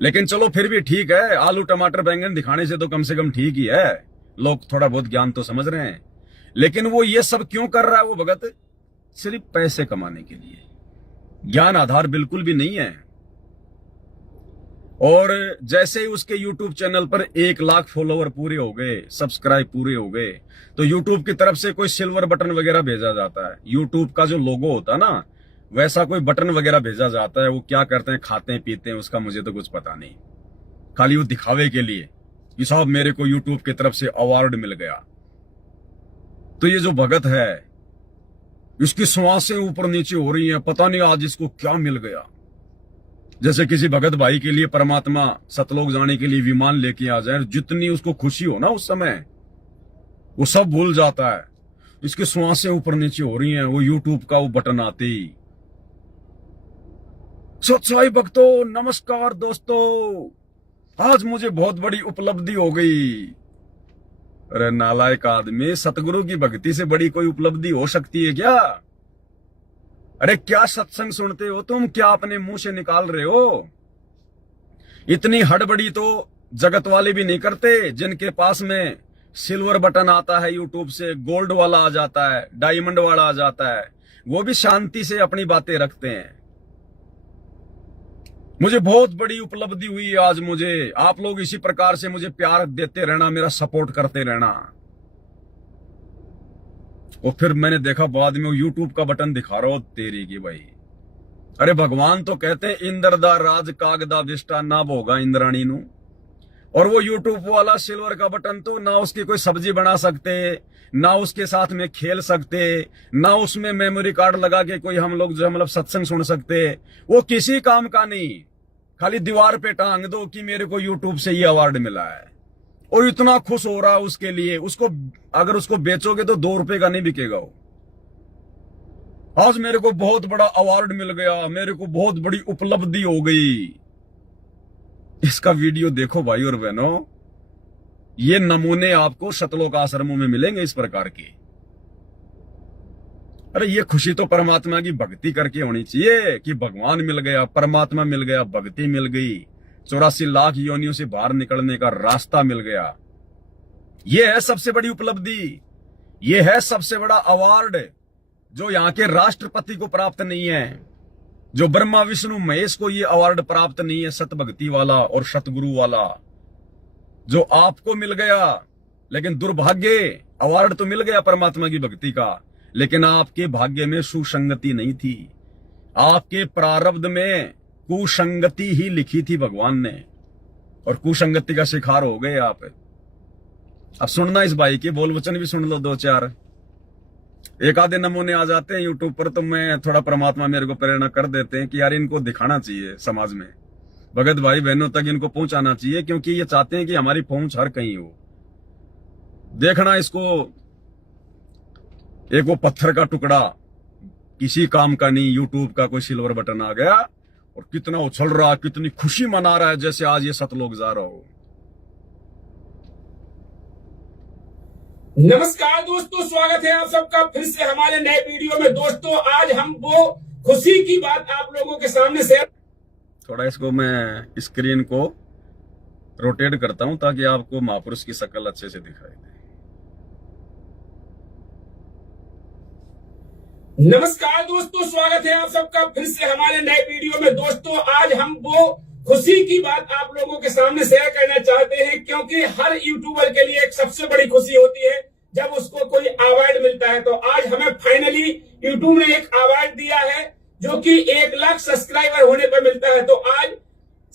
लेकिन चलो फिर भी ठीक है, आलू टमाटर बैंगन दिखाने से तो कम से कम ठीक ही है, लोग थोड़ा बहुत ज्ञान तो समझ रहे हैं। लेकिन वो ये सब क्यों कर रहा है वो भगत? सिर्फ पैसे कमाने के लिए। ज्ञान आधार बिल्कुल भी नहीं है। और जैसे ही उसके YouTube चैनल पर 1 लाख फॉलोवर पूरे हो गए, सब्सक्राइब पूरे हो गए, तो YouTube की तरफ से कोई सिल्वर बटन वगैरह भेजा जाता है। YouTube का जो लोगो होता है ना, वैसा कोई बटन वगैरह भेजा जाता है। वो क्या करते हैं, खाते हैं पीते हैं, उसका मुझे तो कुछ पता नहीं। खाली वो दिखावे के लिए कि साहब मेरे को YouTube की तरफ से अवार्ड मिल गया। तो ये जो भगत है, इसकी श्वासें ऊपर नीचे हो रही हैं, पता नहीं आज इसको क्या मिल गया। जैसे किसी भगत भाई के लिए परमात्मा सतलोक जाने के लिए विमान लेके आ जाए, जितनी उसको खुशी हो ना उस समय, वो सब भूल जाता है। इसकी श्वासें ऊपर नीचे हो रही हैं, वो YouTube का वो बटन आते ही। सच्चाई भक्तों, नमस्कार दोस्तों, आज मुझे बहुत बड़ी उपलब्धि हो गई। अरे नालायक आदमी, सतगुरु की भक्ति से बड़ी कोई उपलब्धि हो सकती है क्या? अरे क्या सत्संग सुनते हो तुम? क्या अपने मुंह से निकाल रहे हो? इतनी हड़बड़ी तो जगत वाले भी नहीं करते, जिनके पास में सिल्वर बटन आता है यूट्यूब से, गोल्ड वाला आ जाता है, डायमंड वाला आ जाता है, वो भी शांति से अपनी बातें रखते हैं। मुझे बहुत बड़ी उपलब्धि हुई आज। मुझे आप लोग इसी प्रकार से मुझे प्यार देते रहना, मेरा सपोर्ट करते रहना। और फिर मैंने देखा बाद में वो यूट्यूब का बटन दिखा रहा हो, तेरी की भाई। अरे भगवान तो कहते हैं इंद्र दा राज कागदा विष्टा ना भोगा इंद्राणी नू, और वो यूट्यूब वाला सिल्वर का बटन तो ना उसकी कोई सब्जी बना सकते, ना उसके साथ में खेल सकते, ना उसमें मेमोरी कार्ड लगा के कोई हम लोग जो मतलब सत्संग सुन सकते। वो किसी काम का नहीं, खाली दीवार पे टांग दो कि मेरे को यूट्यूब से ये अवार्ड मिला है, और इतना खुश हो रहा है उसके लिए। उसको अगर उसको बेचोगे तो 2 रुपए का नहीं बिकेगा वो। आज मेरे को बहुत बड़ा अवार्ड मिल गया, मेरे को बहुत बड़ी उपलब्धि हो गई। इसका वीडियो देखो भाई और बहनों, ये नमूने आपको सतलोक आश्रमों में मिलेंगे इस प्रकार के। अरे ये खुशी तो परमात्मा की भक्ति करके होनी चाहिए कि भगवान मिल गया, परमात्मा मिल गया, भक्ति मिल गई, 84 लाख योनियों से बाहर निकलने का रास्ता मिल गया। ये है सबसे बड़ी उपलब्धि, ये है सबसे बड़ा अवार्ड जो यहाँ के राष्ट्रपति को प्राप्त नहीं है। जो ब्रह्मा विष्णु महेश को ये अवार्ड प्राप्त नहीं है, सत भक्ति वाला और सतगुरु वाला, जो आपको मिल गया, लेकिन दुर्भाग्य अवार्ड तो मिल गया परमात्मा की भक्ति का, लेकिन आपके भाग्य में सुसंगति नहीं थी, आपके प्रारब्ध में कुसंगति ही लिखी थी भगवान ने, और कुसंगति का शिकार हो गए आप। अब सुनना इस भाई के बोल वचन भी सुन लो, दो चार एक आधे नमूने आ जाते हैं यूट्यूब पर, तो मैं थोड़ा परमात्मा मेरे को प्रेरणा कर देते हैं कि यार इनको दिखाना चाहिए समाज में, भगत भाई बहनों तक इनको पहुंचाना चाहिए, क्योंकि ये चाहते हैं कि हमारी पहुंच हर कहीं हो। देखना इसको, एक वो पत्थर का टुकड़ा किसी काम का नहीं, यूट्यूब का कोई सिल्वर बटन आ गया और कितना उछल रहा, कितनी खुशी मना रहा है जैसे आज ये सतलोक जा रहा हो। नमस्कार दोस्तों, स्वागत है आप सबका फिर से हमारे नए वीडियो में। दोस्तों आज हम वो खुशी की बात आप लोगों के सामने शेयर, थोड़ा इसको मैं स्क्रीन को रोटेट करता हूं ताकि आपको महापुरुष की शक्ल अच्छे से दिखाई दे। नमस्कार दोस्तों, स्वागत है आप सबका फिर से हमारे नए वीडियो में। दोस्तों आज हम वो खुशी की बात आप लोगों के सामने शेयर करना चाहते हैं, क्योंकि हर यूट्यूबर के लिए एक सबसे बड़ी खुशी होती है जब उसको कोई अवार्ड मिलता है। तो आज हमें फाइनली यूट्यूब ने एक अवार्ड दिया है जो कि 1 लाख सब्सक्राइबर होने पर मिलता है। तो आज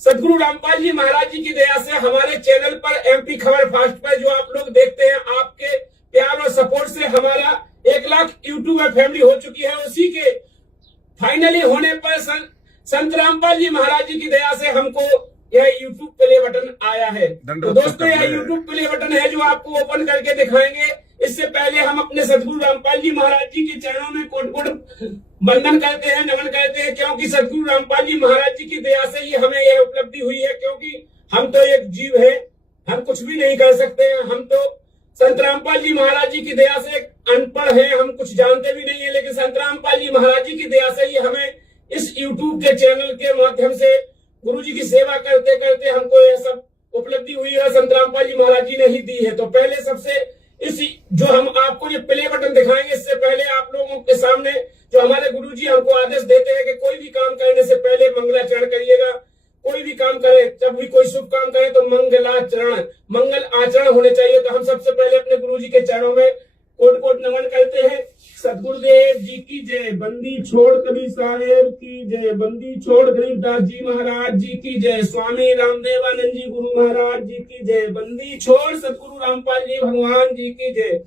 सदगुरु रामपाल जी महाराज जी की दया से हमारे चैनल पर MP खबर फास्ट पर जो आप लोग देखते हैं, आपके प्यार और सपोर्ट से हमारा 1 लाख यूट्यूबर फैमिली हो चुकी है। उसी के फाइनली होने पर संत रामपाल जी महाराज जी की दया से हमको यह यूट्यूब प्ले बटन आया है। तो दोस्तों यह यूट्यूब प्ले बटन है जो आपको ओपन करके दिखाएंगे। इससे पहले हम अपने सदगुरु रामपाल जी महाराज जी के चरणों में कोट कोट वंदन करते हैं, नमन करते हैं, क्योंकि सदगुरु रामपाल जी महाराज जी की दया से ही हमें यह उपलब्धि हुई है। क्योंकि हम तो एक जीव है, हम कुछ भी नहीं कर सकते हैं। हम तो संत रामपाल जी महाराज जी की दया से अनपढ़ है, हम कुछ जानते भी नहीं है, लेकिन संत रामपाल जी महाराज जी की दया से ही हमें इस YouTube के चैनल के माध्यम से गुरु जी की सेवा करते करते हमको यह सब उपलब्धि हुई है, संत रामपाल जी महाराज जी ने ही दी है। तो पहले सबसे इस जो हम आपको ये प्ले बटन दिखाएंगे, इससे पहले आप लोगों के सामने जो हमारे गुरु जी हमको आदेश देते हैं कि कोई भी काम करने से पहले मंगलाचरण करिएगा। कोई भी काम करे, जब भी कोई शुभ काम करे तो मंगल आचरण होने चाहिए। तो हम सबसे पहले अपने गुरु जी के चरणों में कोट कोट नमन करते हैं। सतगुरुदेव जी की जय, बंदी छोड़ कबीर साहेब की जय, बंदी छोड़ गरीबदास जी महाराज जी की जय, स्वामी रामदेवानंद जी गुरु महाराज जी की जय, बंदी छोड़ सतगुरु रामपाल जी भगवान जी की जय,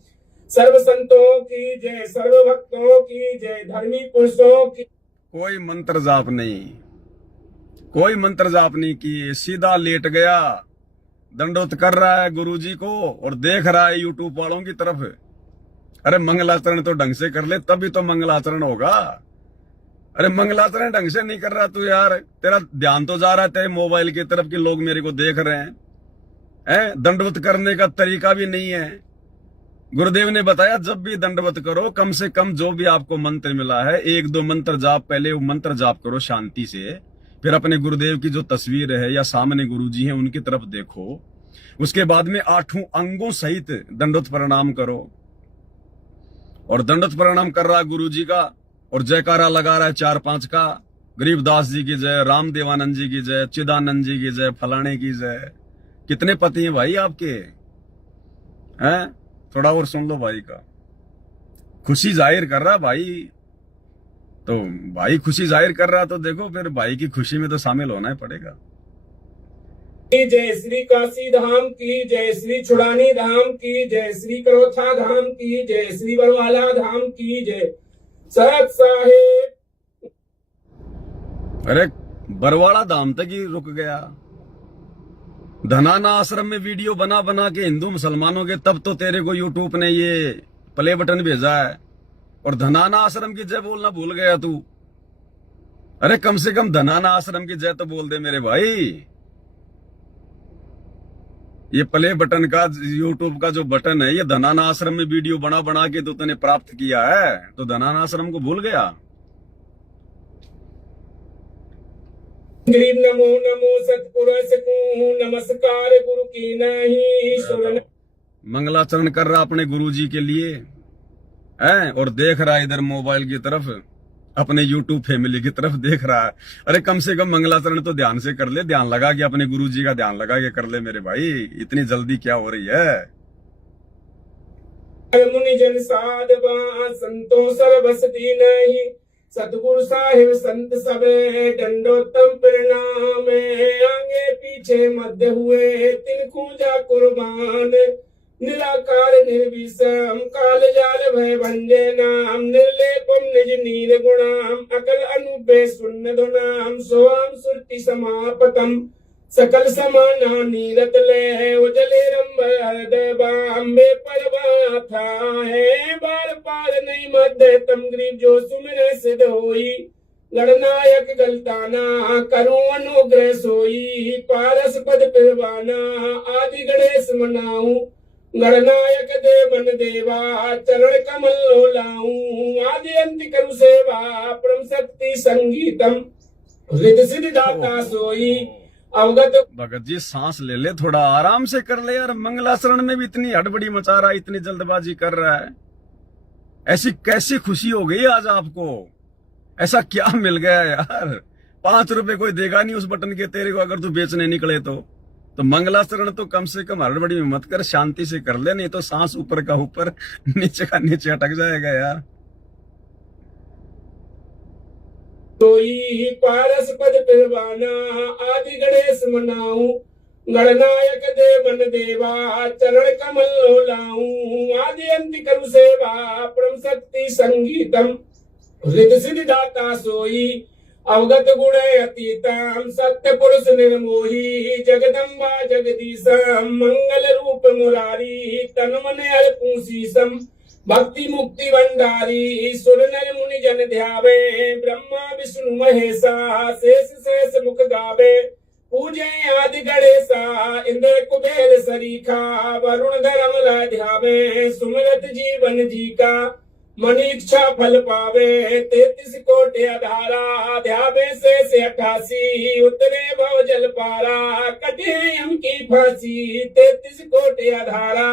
सर्व संतों की जय, सर्व भक्तों की जय, धर्मी पुरुषों की। कोई मंत्र जाप नहीं, कोई मंत्र जाप नहीं किए, सीधा लेट गया, दंडोत कर रहा है गुरुजी को और देख रहा है यूट्यूब वालों की तरफ। अरे मंगलाचरण तो ढंग से कर ले, तभी तो मंगलाचरण होगा। अरे मंगलाचरण ढंग से नहीं कर रहा तू यार, तेरा ध्यान तो जा रहा है तेरे मोबाइल की तरफ कि लोग मेरे को देख रहे हैं। दंडवत करने का तरीका भी नहीं है। गुरुदेव ने बताया जब भी दंडवत करो, कम से कम जो भी आपको मंत्र मिला है 1-2 मंत्र जाप, पहले वो मंत्र जाप करो शांति से, फिर अपने गुरुदेव की जो तस्वीर है या सामने गुरुजी है उनकी तरफ देखो। उसके बाद में 8 अंगों सहित दंडवत प्रणाम करो। और दंडवत प्रणाम कर रहा गुरुजी का और जयकारा लगा रहा है 4-5 का, गरीबदास जी की जय, रामदेवानंद जी की जय, चिदानंद जी की जय, फलाने की जय। कितने पति हैं भाई आपके? हैं? थोड़ा और सुन लो भाई का। खुशी जाहिर कर रहा भाई, तो भाई खुशी जाहिर कर रहा तो देखो फिर भाई की खुशी में तो शामिल होना ही पड़ेगा। जय श्री काशी धाम की जय, श्री छुड़ानी धाम की जय, श्री करोथा धाम की जय, श्री बरवाला धाम की जय, सत साहेब। अरे बरवाड़ा धाम तक ही रुक गया। धनाना आश्रम में वीडियो बना बना के हिंदू मुसलमानों के, तब तो तेरे को यूट्यूब ने ये प्ले बटन भेजा है और धनाना आश्रम की जय बोलना भूल गया तू। अरे कम से कम धनाना आश्रम की जय तो बोल दे मेरे भाई। ये प्ले बटन का यूट्यूब का जो बटन है, ये धनाना आश्रम में वीडियो बना बना के तो तूने प्राप्त किया है, तो धनाना आश्रम को भूल गया। नमो नमो सतपुरुष को नमस्कार गुरु की नहीं। मंगलाचरण कर रहा अपने गुरुजी के लिए है और देख रहा इधर मोबाइल की तरफ अपने YouTube फैमिली की तरफ देख रहा है। अरे कम से कम मंगलाचरण तो ध्यान से कर ले, ध्यान लगा के अपने गुरुजी का ध्यान लगा के कर ले मेरे भाई, इतनी जल्दी क्या हो रही है। मुनि जन साधवा संतों सर्वसती नहीं, सतगुरु साहिब संत सबे दंडोत्तम प्रणाम। आगे पीछे मध्य हुए तिन खूंजा कुर्बान, निराकार निर्विषम काल जाल भय भंजे नाम, निर्लेपम निज नीर गुणाम, अकल अनुपे शून्य धुनाम, सोआम सुरति समापतम, सकल समाना नीरत ले, उजले रंब हृदय बाम्बे परवा था है, बार पार नहीं मध्य तम ग्रीव जो सुमिर सिद्ध होई, गणनायक गलताना करूं अनुग्रह सोई, पारस पद पिरवाना आदि गणेश मनाऊं, गणनायक देवन देवा चरण कमल लोलाऊं, आदि अंत करु सेवा परम शक्ति संगीतम, रिद्धि सिद्धि दाता सोई अवगत। भगत जी सांस ले ले, थोड़ा आराम से कर ले यार, मंगलाचरण में भी इतनी हड़बड़ी मचा रहा है, इतनी जल्दबाजी कर रहा है। ऐसी कैसी खुशी हो गई आज आपको, ऐसा क्या मिल गया यार। 5 रुपए कोई देगा नहीं उस बटन के तेरे को अगर तू बेचने निकले तो मंगलाचरण तो कम से कम हड़बड़ी में मत कर, शांति से कर ले, नहीं तो सांस ऊपर का ऊपर नीचे का नीचे अटक जाएगा यार। सोई पारस पद पिरवाना आदि गणेश मनाऊं, गणनायक देवन देवा चरण कमल लोलाऊं, आदि अंत करु सेवा परम शक्ति संगीतम, रिद्धि सिद्धि दाता सोई अवगत गुण अतीतम, सत्य पुरुष निर्मोही जगदम्बा जगदीशम, मंगल रूप मुरारी तन मन अर्पूं शीसम, भक्ति मुक्ति भंडारी सुर नर मुनि जन ध्यावे, ब्रह्मा विष्णु महेशा शेष शेष मुख गावे, पूजे आदि गणेशा इंद्र कुबेर सरीखा, वरुण धर्म ध्यावे, सुमिरत जीवन जी का मन इच्छा फल पावे, 33 कोटि अधारा ध्यावे से 88, उतरे भव जल पारा कटे यम की फांसी, 33 कोटि अधारा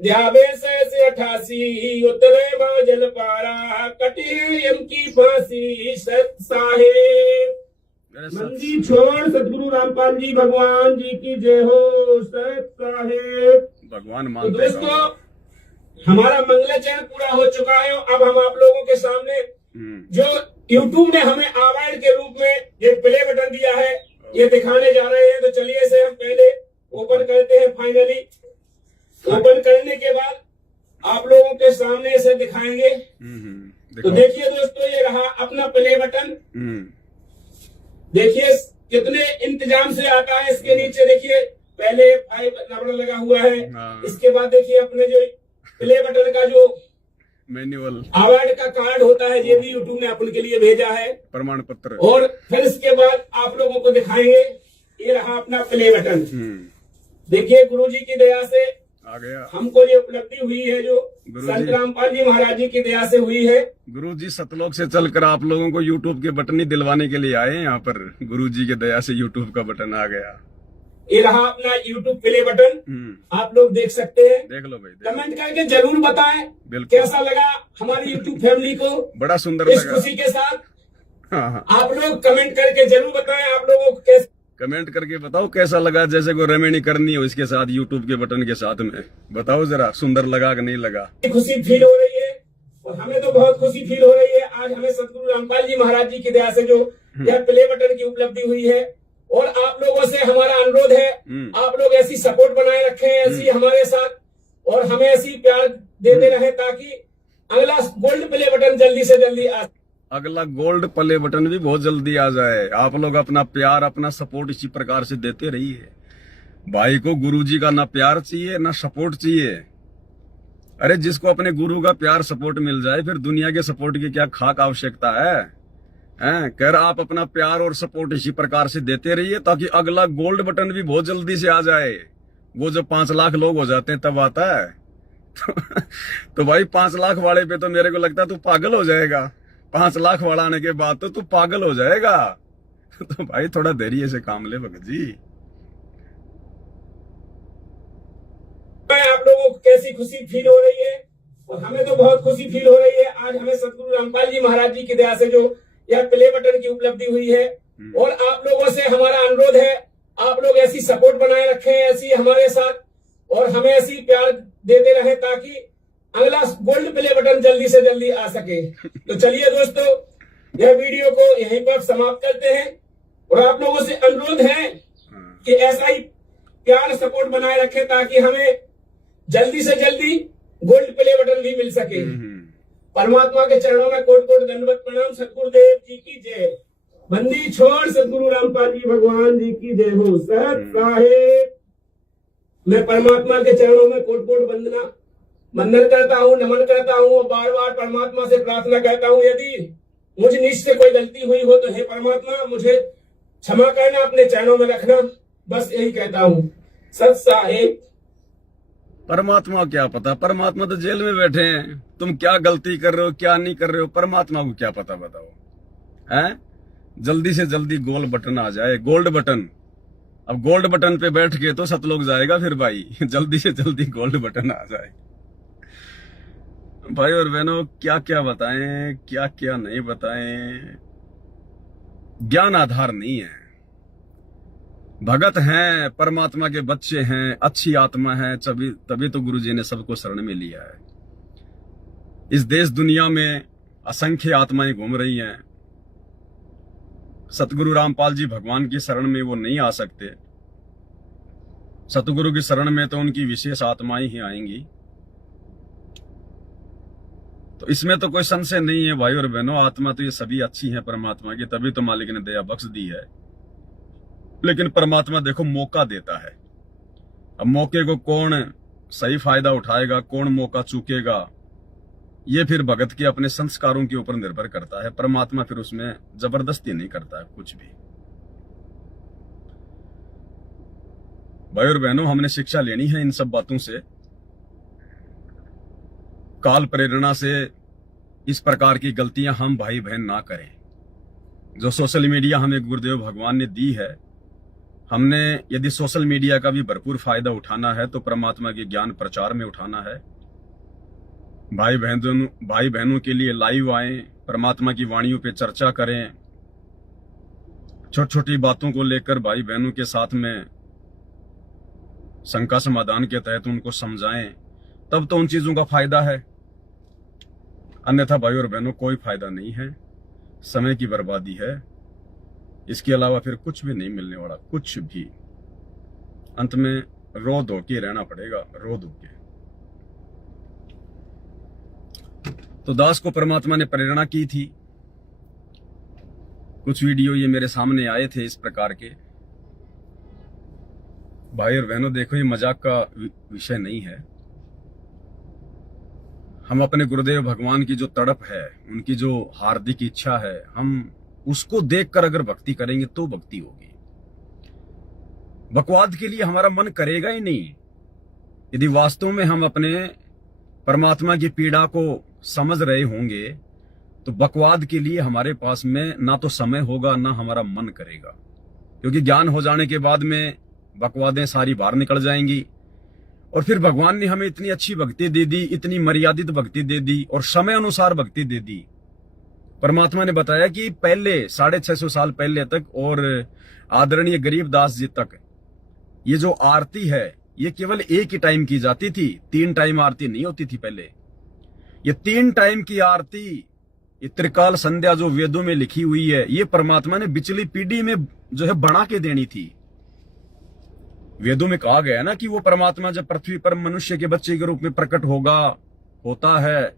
ध्यावे से 88, उतरे भव जल पारा कटे यम की फांसी। सत साहेब मंदी छोड़ सतगुरु रामपाल जी भगवान जी की जय हो। सत साहेब भगवान तो मानते दोस्तों हमारा मंगलाचरण पूरा हो चुका है। अब हम आप लोगों के सामने जो YouTube ने हमें अवार्ड के रूप में ये प्ले बटन दिया है ये दिखाने जा रहे हैं। तो चलिए इसे हम पहले ओपन करते हैं। फाइनली ओपन करने के बाद आप लोगों के सामने इसे दिखाएंगे। तो देखिए दोस्तों ये रहा अपना प्ले बटन। देखिए कितने इंतजाम से आता है। इसके नीचे देखिए पहले 5 रबड़ लगा हुआ है। इसके बाद देखिए अपने जो प्ले बटन का जो मैनुअल अवार्ड का कार्ड होता है ये भी यूट्यूब ने अपन के लिए भेजा है, प्रमाण पत्र। और फिर इसके बाद आप लोगों को दिखाएंगे ये रहा अपना प्ले बटन। देखिए गुरुजी की दया से आ गया, हमको ये उपलब्धि हुई है जो संत रामपाल जी महाराज जी की दया से हुई है। गुरुजी सतलोक से चलकर आप लोगों को यूट्यूब के बटन ही दिलवाने के लिए आए हैं यहाँ पर। गुरुजी की दया से यूट्यूब का बटन आ गया। ये रहा अपना यूट्यूब प्ले बटन, आप लोग देख सकते हैं। देख लो भाई, देख कमेंट करके जरूर बताएं कैसा लगा हमारी यूट्यूब फैमिली को। बड़ा सुंदर इस लगा। खुशी के साथ हाँ। आप लोग कमेंट करके जरूर बताएं आप लोगों को कैसे। कमेंट करके बताओ कैसा लगा, जैसे कोई रेमेडी करनी हो इसके साथ यूट्यूब के बटन के साथ में बताओ जरा, सुंदर लगा कि नहीं लगा। खुशी फील हो रही है और हमें तो बहुत खुशी फील हो रही है। आज हमें सतगुरु रामपाल जी महाराज जी की दया से जो यह प्ले बटन की उपलब्धि हुई है। और आप लोगों से हमारा अनुरोध है आप लोग ऐसी सपोर्ट बनाए रखें, ऐसी हमारे साथ, और हमें ऐसी प्यार देते रहे ताकि अगला गोल्ड प्ले बटन जल्दी से जल्दी आ। अगला गोल्ड प्ले बटन भी बहुत जल्दी आ जाए। आप लोग अपना प्यार अपना सपोर्ट इसी प्रकार से देते रहिए। भाई को गुरुजी का ना प्यार चाहिए ना सपोर्ट चाहिए। अरे जिसको अपने गुरु का प्यार सपोर्ट मिल जाए फिर दुनिया के सपोर्ट की क्या खाक आवश्यकता है। कर आप अपना प्यार और सपोर्ट इसी प्रकार से देते रहिए ताकि अगला गोल्ड बटन भी बहुत जल्दी से आ जाए। वो जब 5 लाख लोग हो जाते हैं तब आता है। तो भाई 5 लाख वाले पे तो मेरे को लगता है तू पागल हो जाएगा। 5 लाख वाला आने के बाद तो तू पागल हो जाएगा। तो भाई थोड़ा धैर्य से काम ले भगत जी। आप लोगों को कैसी खुशी फील हो रही है और हमें तो बहुत खुशी फील हो रही है। आज हमें सतगुरु रामपाल जी महाराज जी की दया से जो यह प्ले बटन की उपलब्धि हुई है, और आप लोगों से हमारा अनुरोध है, आप लोग ऐसी सपोर्ट बनाए रखें, ऐसी हमारे साथ, और हमें ऐसी प्यार देते रहें ताकि अगला गोल्ड प्ले बटन जल्दी से जल्दी आ सके। तो चलिए दोस्तों, यह वीडियो को यहीं पर समाप्त करते हैं, और आप लोगों से अनुरोध है कि ऐसा ही प्यार सपोर्ट बनाए रखें ताकि हमें जल्दी से जल्दी गोल्ड प्ले बटन भी मिल सके। परमात्मा के चरणों में कोट कोट दंडवत प्रणाम। सतगुरुदेव जी की जय। बंदी छोड़ सतगुरु रामपाल जी भगवान जी की जय हो। सत साहेब, मैं परमात्मा के चरणों में कोट कोट वंदन करता हूँ, नमन करता हूँ, और बार बार परमात्मा से प्रार्थना करता हूँ, यदि मुझ नीच से कोई गलती हुई हो तो हे परमात्मा मुझे क्षमा करना, अपने चरणों में रखना, बस यही कहता हूँ। सत साहेब। परमात्मा क्या पता, परमात्मा तो जेल में बैठे हैं। तुम क्या गलती कर रहे हो, क्या नहीं कर रहे हो, परमात्मा को क्या पता, बताओ। हैं? जल्दी से जल्दी गोल्ड बटन आ जाए, गोल्ड बटन। अब गोल्ड बटन पे बैठ के तो सतलोक जाएगा फिर भाई। जल्दी से जल्दी गोल्ड बटन आ जाए। भाई और बहनों, क्या क्या बताएं, क्या क्या नहीं बताएं। ज्ञान आधार नहीं है। भगत हैं, परमात्मा के बच्चे हैं, अच्छी आत्मा है, तभी तो गुरुजी ने सबको शरण में लिया है। इस देश दुनिया में असंख्य आत्माएं घूम रही हैं। सतगुरु रामपाल जी भगवान की शरण में वो नहीं आ सकते। सतगुरु की शरण में तो उनकी विशेष आत्माएं ही आएंगी। तो इसमें तो कोई संशय नहीं है भाई और बहनों, आत्मा तो ये सभी अच्छी है परमात्मा की, तभी तो मालिक ने दया बख्श दी है। लेकिन परमात्मा देखो मौका देता है। अब मौके को कौन सही फायदा उठाएगा, कौन मौका चूकेगा, ये फिर भगत के अपने संस्कारों के ऊपर निर्भर करता है। परमात्मा फिर उसमें जबरदस्ती नहीं करता है कुछ भी। भाई और बहनों, हमने शिक्षा लेनी है इन सब बातों से। काल प्रेरणा से इस प्रकार की गलतियां हम भाई बहन ना करें। जो सोशल मीडिया हमें गुरुदेव भगवान ने दी है, हमने यदि सोशल मीडिया का भी भरपूर फायदा उठाना है तो परमात्मा के ज्ञान प्रचार में उठाना है। भाई बहनों के लिए लाइव आएं, परमात्मा की वाणियों पे चर्चा करें, छोटी छोटी बातों को लेकर भाई बहनों के साथ में शंका समाधान के तहत उनको समझाएं, तब तो उन चीजों का फायदा है। अन्यथा भाई और बहनों कोई फायदा नहीं है, समय की बर्बादी है। इसके अलावा फिर कुछ भी नहीं मिलने वाला, कुछ भी। अंत में रो धो के रहना पड़ेगा, रो धो के। तो दास को परमात्मा ने प्रेरणा की थी। कुछ वीडियो ये मेरे सामने आए थे इस प्रकार के। भाई और बहनों देखो, ये मजाक का विषय नहीं है। हम अपने गुरुदेव भगवान की जो तड़प है, उनकी जो हार्दिक इच्छा है, हम उसको देखकर अगर भक्ति करेंगे तो भक्ति होगी। बकवाद के लिए हमारा मन करेगा ही नहीं। यदि वास्तव में हम अपने परमात्मा की पीड़ा को समझ रहे होंगे तो बकवाद के लिए हमारे पास में ना तो समय होगा ना हमारा मन करेगा। क्योंकि ज्ञान हो जाने के बाद में बकवादें सारी बाहर निकल जाएंगी। और फिर भगवान ने हमें इतनी अच्छी भक्ति दे दी, इतनी मर्यादित भक्ति दे दी और समय अनुसार भक्ति दे दी। परमात्मा ने बताया कि पहले 650 साल पहले तक और आदरणीय गरीबदास जी तक ये जो आरती है ये केवल एक ही टाइम की जाती थी, 3 टाइम आरती नहीं होती थी पहले। ये 3 टाइम की आरती, ये त्रिकाल संध्या जो वेदों में लिखी हुई है, ये परमात्मा ने पिछली पीढ़ी में जो है बना के देनी थी। वेदों में कहा गया है ना कि वो परमात्मा जब पृथ्वी पर मनुष्य के बच्चे के रूप में प्रकट होता है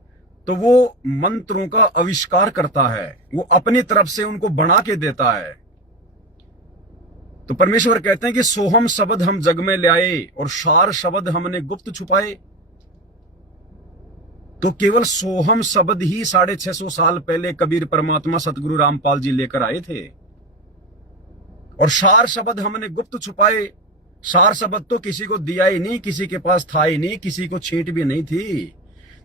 तो वो मंत्रों का आविष्कार करता है, वो अपनी तरफ से उनको बना के देता है। तो परमेश्वर कहते हैं कि सोहम शब्द हम जग में लाए और सार शब्द हमने गुप्त छुपाए। तो केवल सोहम शब्द ही 650 साल पहले कबीर परमात्मा सतगुरु रामपाल जी लेकर आए थे, और सार शब्द हमने गुप्त छुपाए। सार शब्द तो किसी को दिया ही नहीं, किसी के पास था ही नहीं, किसी को छींट भी नहीं थी।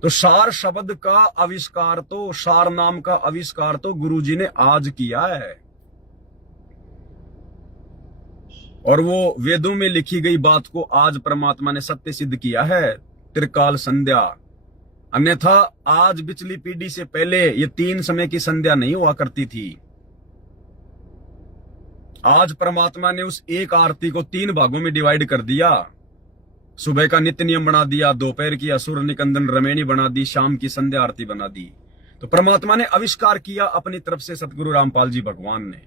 तो सार शब्द का आविष्कार तो, सार नाम का आविष्कार तो गुरुजी ने आज किया है। और वो वेदों में लिखी गई बात को आज परमात्मा ने सत्य सिद्ध किया है। त्रिकाल संध्या अन्यथा आज पिछली पीढ़ी से पहले ये 3 समय की संध्या नहीं हुआ करती थी। आज परमात्मा ने उस एक आरती को 3 भागों में डिवाइड कर दिया। सुबह का नित्य नियम बना दिया, दोपहर की असुर निकंदन रमेणी बना दी, शाम की संध्या आरती बना दी। तो परमात्मा ने आविष्कार किया अपनी तरफ से सतगुरु रामपाल जी भगवान ने।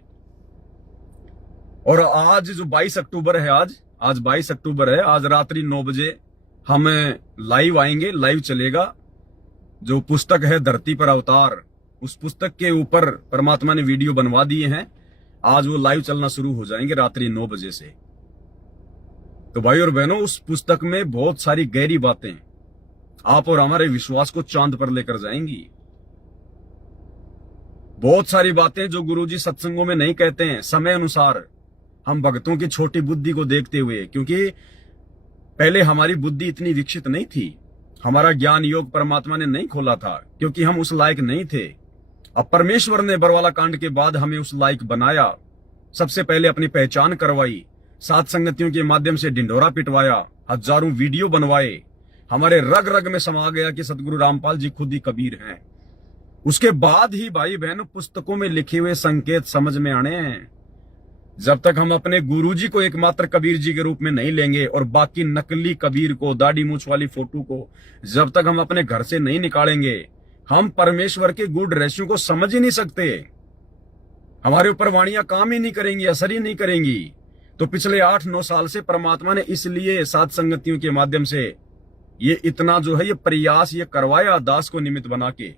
और आज जो 22 अक्टूबर है, आज 22 अक्टूबर है, आज रात्रि 9 बजे हम लाइव आएंगे, लाइव चलेगा। जो पुस्तक है धरती पर अवतार, उस पुस्तक के ऊपर परमात्मा ने वीडियो बनवा दिए हैं। आज वो लाइव चलना शुरू हो जाएंगे रात्रि 9 बजे से। तो भाई और बहनों, उस पुस्तक में बहुत सारी गहरी बातें आप और हमारे विश्वास को चांद पर लेकर जाएंगी। बहुत सारी बातें जो गुरुजी सत्संगों में नहीं कहते हैं, समय अनुसार हम भक्तों की छोटी बुद्धि को देखते हुए, क्योंकि पहले हमारी बुद्धि इतनी विकसित नहीं थी, हमारा ज्ञान योग परमात्मा ने नहीं खोला था, क्योंकि हम उस लायक नहीं थे। अब परमेश्वर ने बरवाला कांड के बाद हमें उस लायक बनाया। सबसे पहले अपनी पहचान करवाई, सात संगतियों के माध्यम से ढिंढोरा पिटवाया, हजारों वीडियो बनवाए, हमारे रग रग में समा गया कि सतगुरु रामपाल जी खुद ही कबीर हैं। उसके बाद ही भाई बहनों पुस्तकों में लिखे हुए संकेत समझ में आने हैं। जब तक हम अपने गुरुजी को एकमात्र कबीर जी के रूप में नहीं लेंगे और बाकी नकली कबीर को, दाढ़ी मूछ वाली फोटो को जब तक हम अपने घर से नहीं निकालेंगे, हम परमेश्वर के गूढ़ रहस्यों को समझ ही नहीं सकते। हमारे ऊपर वाणियां काम ही नहीं करेंगी, असर ही नहीं करेंगी। तो पिछले 8-9 साल से परमात्मा ने इसलिए सात संगतियों के माध्यम से ये इतना जो है ये प्रयास ये करवाया दास को निमित्त बना के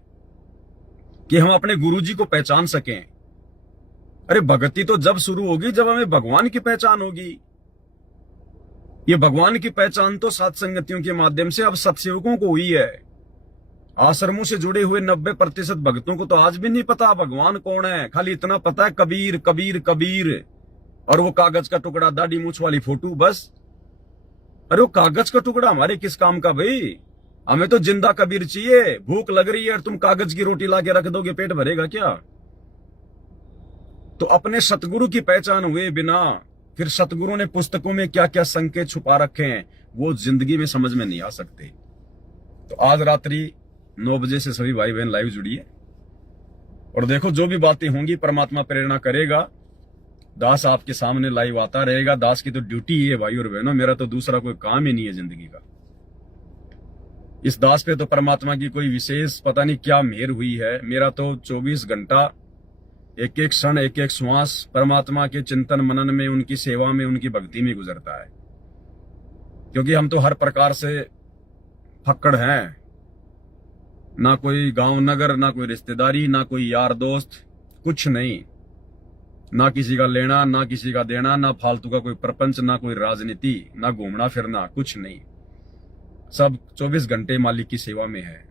कि हम अपने गुरुजी को पहचान सकें। अरे भक्ति तो जब शुरू होगी जब हमें भगवान की पहचान होगी। ये भगवान की पहचान तो सात संगतियों के माध्यम से अब सत्सेवकों को हुई है। आश्रमों से जुड़े हुए 90% भक्तों को तो आज भी नहीं पता भगवान कौन है, खाली इतना पता है कबीर कबीर कबीर, और वो कागज का टुकड़ा, दाढ़ी मूछ वाली फोटो, बस। अरे वो कागज का टुकड़ा हमारे किस काम का भाई? हमें तो जिंदा कबीर चाहिए। भूख लग रही है और तुम कागज की रोटी ला के रख दोगे, पेट भरेगा क्या? तो अपने सतगुरु की पहचान हुए बिना फिर सतगुरु ने पुस्तकों में क्या क्या संकेत छुपा रखे हैं वो जिंदगी में समझ में नहीं आ सकते। तो आज रात्रि 9 बजे से सभी भाई बहन लाइव जुड़िए और देखो जो भी बातें होंगी परमात्मा प्रेरणा करेगा। दास आपके सामने लाइव आता रहेगा। दास की तो ड्यूटी ही है भाई और बहनों, मेरा तो दूसरा कोई काम ही नहीं है जिंदगी का। इस दास पे तो परमात्मा की कोई विशेष पता नहीं क्या मेहर हुई है। मेरा तो 24 घंटा एक एक क्षण एक एक श्वास परमात्मा के चिंतन मनन में, उनकी सेवा में, उनकी भक्ति में गुजरता है। क्योंकि हम तो हर प्रकार से फक्कड़ हैं, ना कोई गांव नगर, ना कोई रिश्तेदारी, ना कोई यार दोस्त, कुछ नहीं, ना किसी का लेना ना किसी का देना, ना फालतू का कोई प्रपंच, ना कोई राजनीति, ना घूमना फिरना, कुछ नहीं। सब 24 घंटे मालिक की सेवा में है।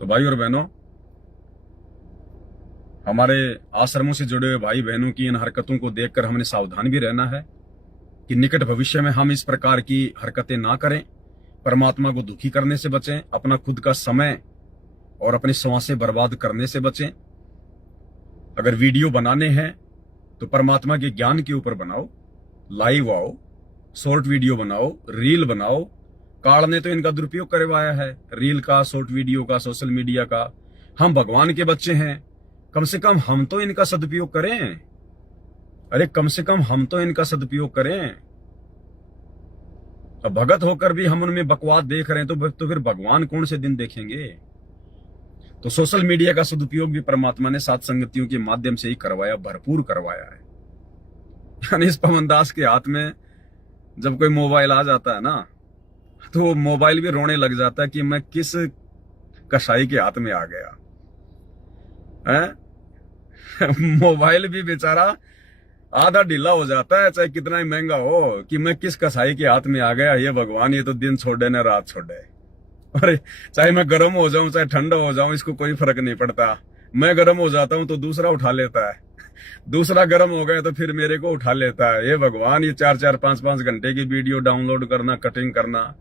तो भाई और बहनों, हमारे आश्रमों से जुड़े हुए भाई बहनों की इन हरकतों को देखकर हमने सावधान भी रहना है कि निकट भविष्य में हम इस प्रकार की हरकतें ना करें, परमात्मा को दुखी करने से बचें, अपना खुद का समय और अपनी सांसें बर्बाद करने से बचें। अगर वीडियो बनाने हैं तो परमात्मा के ज्ञान के ऊपर बनाओ, लाइव आओ, शॉर्ट वीडियो बनाओ, रील बनाओ। काल ने तो इनका दुरुपयोग करवाया है, रील का, शॉर्ट वीडियो का, सोशल मीडिया का। हम भगवान के बच्चे हैं, कम से कम हम तो इनका सदुपयोग करें। अरे कम से कम हम तो इनका सदुपयोग करें। अब भगत होकर भी हम उनमें बकवास देख रहे हैं तो फिर भगवान कौन से दिन देखेंगे? तो सोशल मीडिया का सदुपयोग भी परमात्मा ने सात संगतियों के माध्यम से ही करवाया, भरपूर करवाया है। यानी इस पवन दास के हाथ में जब कोई मोबाइल आ जाता है ना, तो वो मोबाइल भी रोने लग जाता है कि मैं किस कसाई के हाथ में आ गया है। मोबाइल भी बेचारा आधा ढीला हो जाता है, चाहे कितना ही महंगा हो, कि मैं किस कसाई के हाथ में आ गया। ये भगवान, ये तो दिन छोड़े न रात छोड़े। अरे चाहे मैं गर्म हो जाऊं चाहे ठंडा हो जाऊं, इसको कोई फर्क नहीं पड़ता। मैं गर्म हो जाता हूं तो दूसरा उठा लेता है, दूसरा गर्म हो गया तो फिर मेरे को उठा लेता है। ये भगवान, ये 4-4, 5-5 घंटे की वीडियो डाउनलोड करना, कटिंग करना,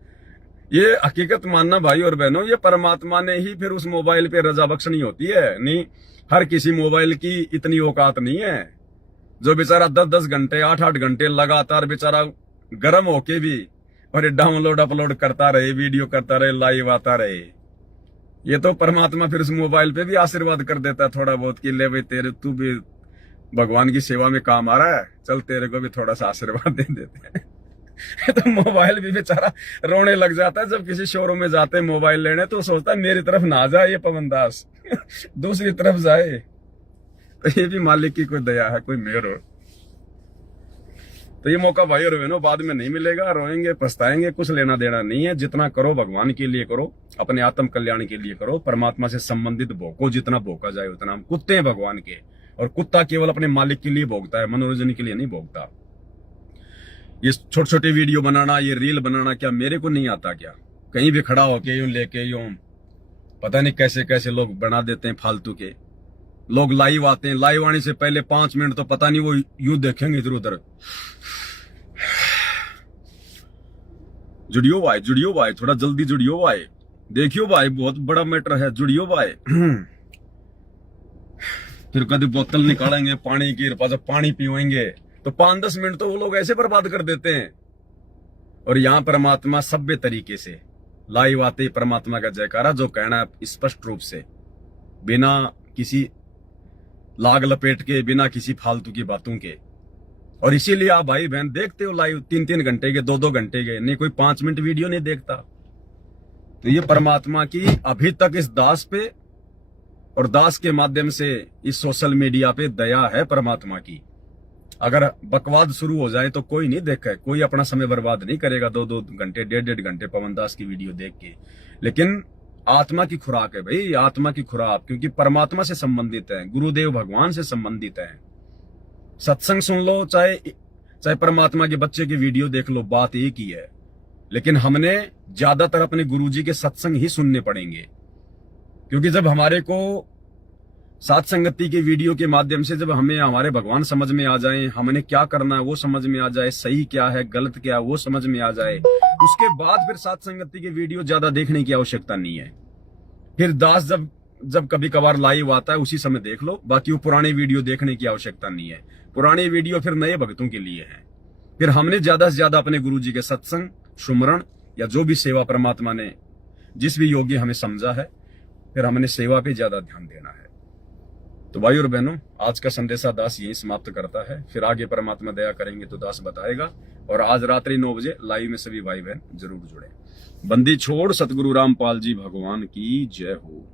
ये हकीकत मानना भाई और बहनों, ये परमात्मा ने ही फिर उस मोबाइल पे रजा बख्शनी होती है। नहीं, हर किसी मोबाइल की इतनी औकात नहीं है। जो बेचारा 10-10 घंटे 8-8 घंटे लगातार बेचारा गर्म होके भी और ये डाउनलोड अपलोड करता रहे, वीडियो करता रहे, लाइव आता रहे। ये तो परमात्मा फिर उस मोबाइल पे भी आशीर्वाद कर देता है थोड़ा बहुत कि ले भाई तेरे तू भी भगवान की सेवा में काम आ रहा है, चल तेरे को भी थोड़ा सा आशीर्वाद दे देते हैं। तो मोबाइल भी बेचारा रोने लग जाता है जब किसी शोरूम में जाते हैं मोबाइल लेने, तो सोचता है मेरी तरफ ना जाए ये पवन दास, दूसरी तरफ जाए। तो ये भी मालिक की कोई दया है, कोई मेहर हो। तो ये मौका भाई और बहनों बाद में नहीं मिलेगा, रोएंगे पछताएंगे, कुछ लेना देना नहीं है। जितना करो भगवान के लिए करो, अपने आत्म कल्याण के लिए करो, परमात्मा से संबंधित भोगो, जितना भोगा जाए उतना। हम कुत्ते हैं भगवान के, और कुत्ता केवल अपने मालिक के लिए भोगता है, मनोरंजन के लिए नहीं भोगता। ये छोटे छोटे वीडियो बनाना, ये रील बनाना क्या मेरे को नहीं आता क्या? कहीं भी खड़ा होके यूं लेके यूं पता नहीं कैसे कैसे लोग बना देते हैं फालतू के। लोग लाइव आते हैं, लाइव आने से पहले 5 मिनट तो पता नहीं वो यूं देखेंगे इधर उधर। जुड़ियो भाई थोड़ा जल्दी जुड़ियो भाई, देखियो भाई बहुत बड़ा मैटर है, जुड़ियो भाई। फिर कभी बोतल निकालेंगे पानी की, जब पानी पीवेंगे तो 5-10 मिनट तो वो लोग ऐसे बर्बाद कर देते हैं। और यहां परमात्मा सभ्य तरीके से लाइव आते ही परमात्मा का जयकारा, जो कहना है स्पष्ट रूप से, बिना किसी लाग लपेट के, बिना किसी फालतू की बातों के। और इसीलिए आप भाई बहन देखते हो लाइव 3-3 घंटे के, 2-2 घंटे के, नहीं कोई 5 मिनट वीडियो नहीं देखता। तो ये परमात्मा की अभी तक इस दास पे और दास के माध्यम से इस सोशल मीडिया पे दया है परमात्मा की। अगर बकवाद शुरू हो जाए तो कोई नहीं देखे, कोई अपना समय बर्बाद नहीं करेगा 2-2 घंटे, 1.5 घंटे पवन दास की वीडियो देख के। लेकिन आत्मा की खुराक है भाई, आत्मा की खुराक, क्योंकि परमात्मा से संबंधित है, गुरुदेव भगवान से संबंधित है। सत्संग सुन लो, चाहे परमात्मा के बच्चे की वीडियो देख लो, बात एक ही है। लेकिन हमने ज्यादातर अपने गुरुजी के सत्संग ही सुनने पड़ेंगे, क्योंकि जब हमारे को साथ संगति की वीडियो के माध्यम से जब हमें हमारे भगवान समझ में आ जाए, हमने क्या करना है वो समझ में आ जाए, सही क्या है गलत क्या है वो समझ में आ जाए, उसके बाद फिर साथ संगति की वीडियो ज्यादा देखने की आवश्यकता नहीं है। फिर दास जब कभी कभार लाइव आता है उसी समय देख लो, बाकी वो पुरानी वीडियो देखने की आवश्यकता नहीं है। पुरानी वीडियो फिर नए भक्तों के लिए है। फिर हमने ज्यादा से ज्यादा अपने गुरु जी के सत्संग, सुमरण या जो भी सेवा परमात्मा ने जिस भी योग्य हमें समझा है, फिर हमने सेवा पे ज्यादा ध्यान देना है। तो भाई और बहनों, आज का संदेशा दास यही समाप्त करता है। फिर आगे परमात्मा दया करेंगे तो दास बताएगा। और आज रात्रि 9 बजे लाइव में सभी भाई बहन जरूर जुड़े। बंदी छोड़ सतगुरु रामपाल जी भगवान की जय हो।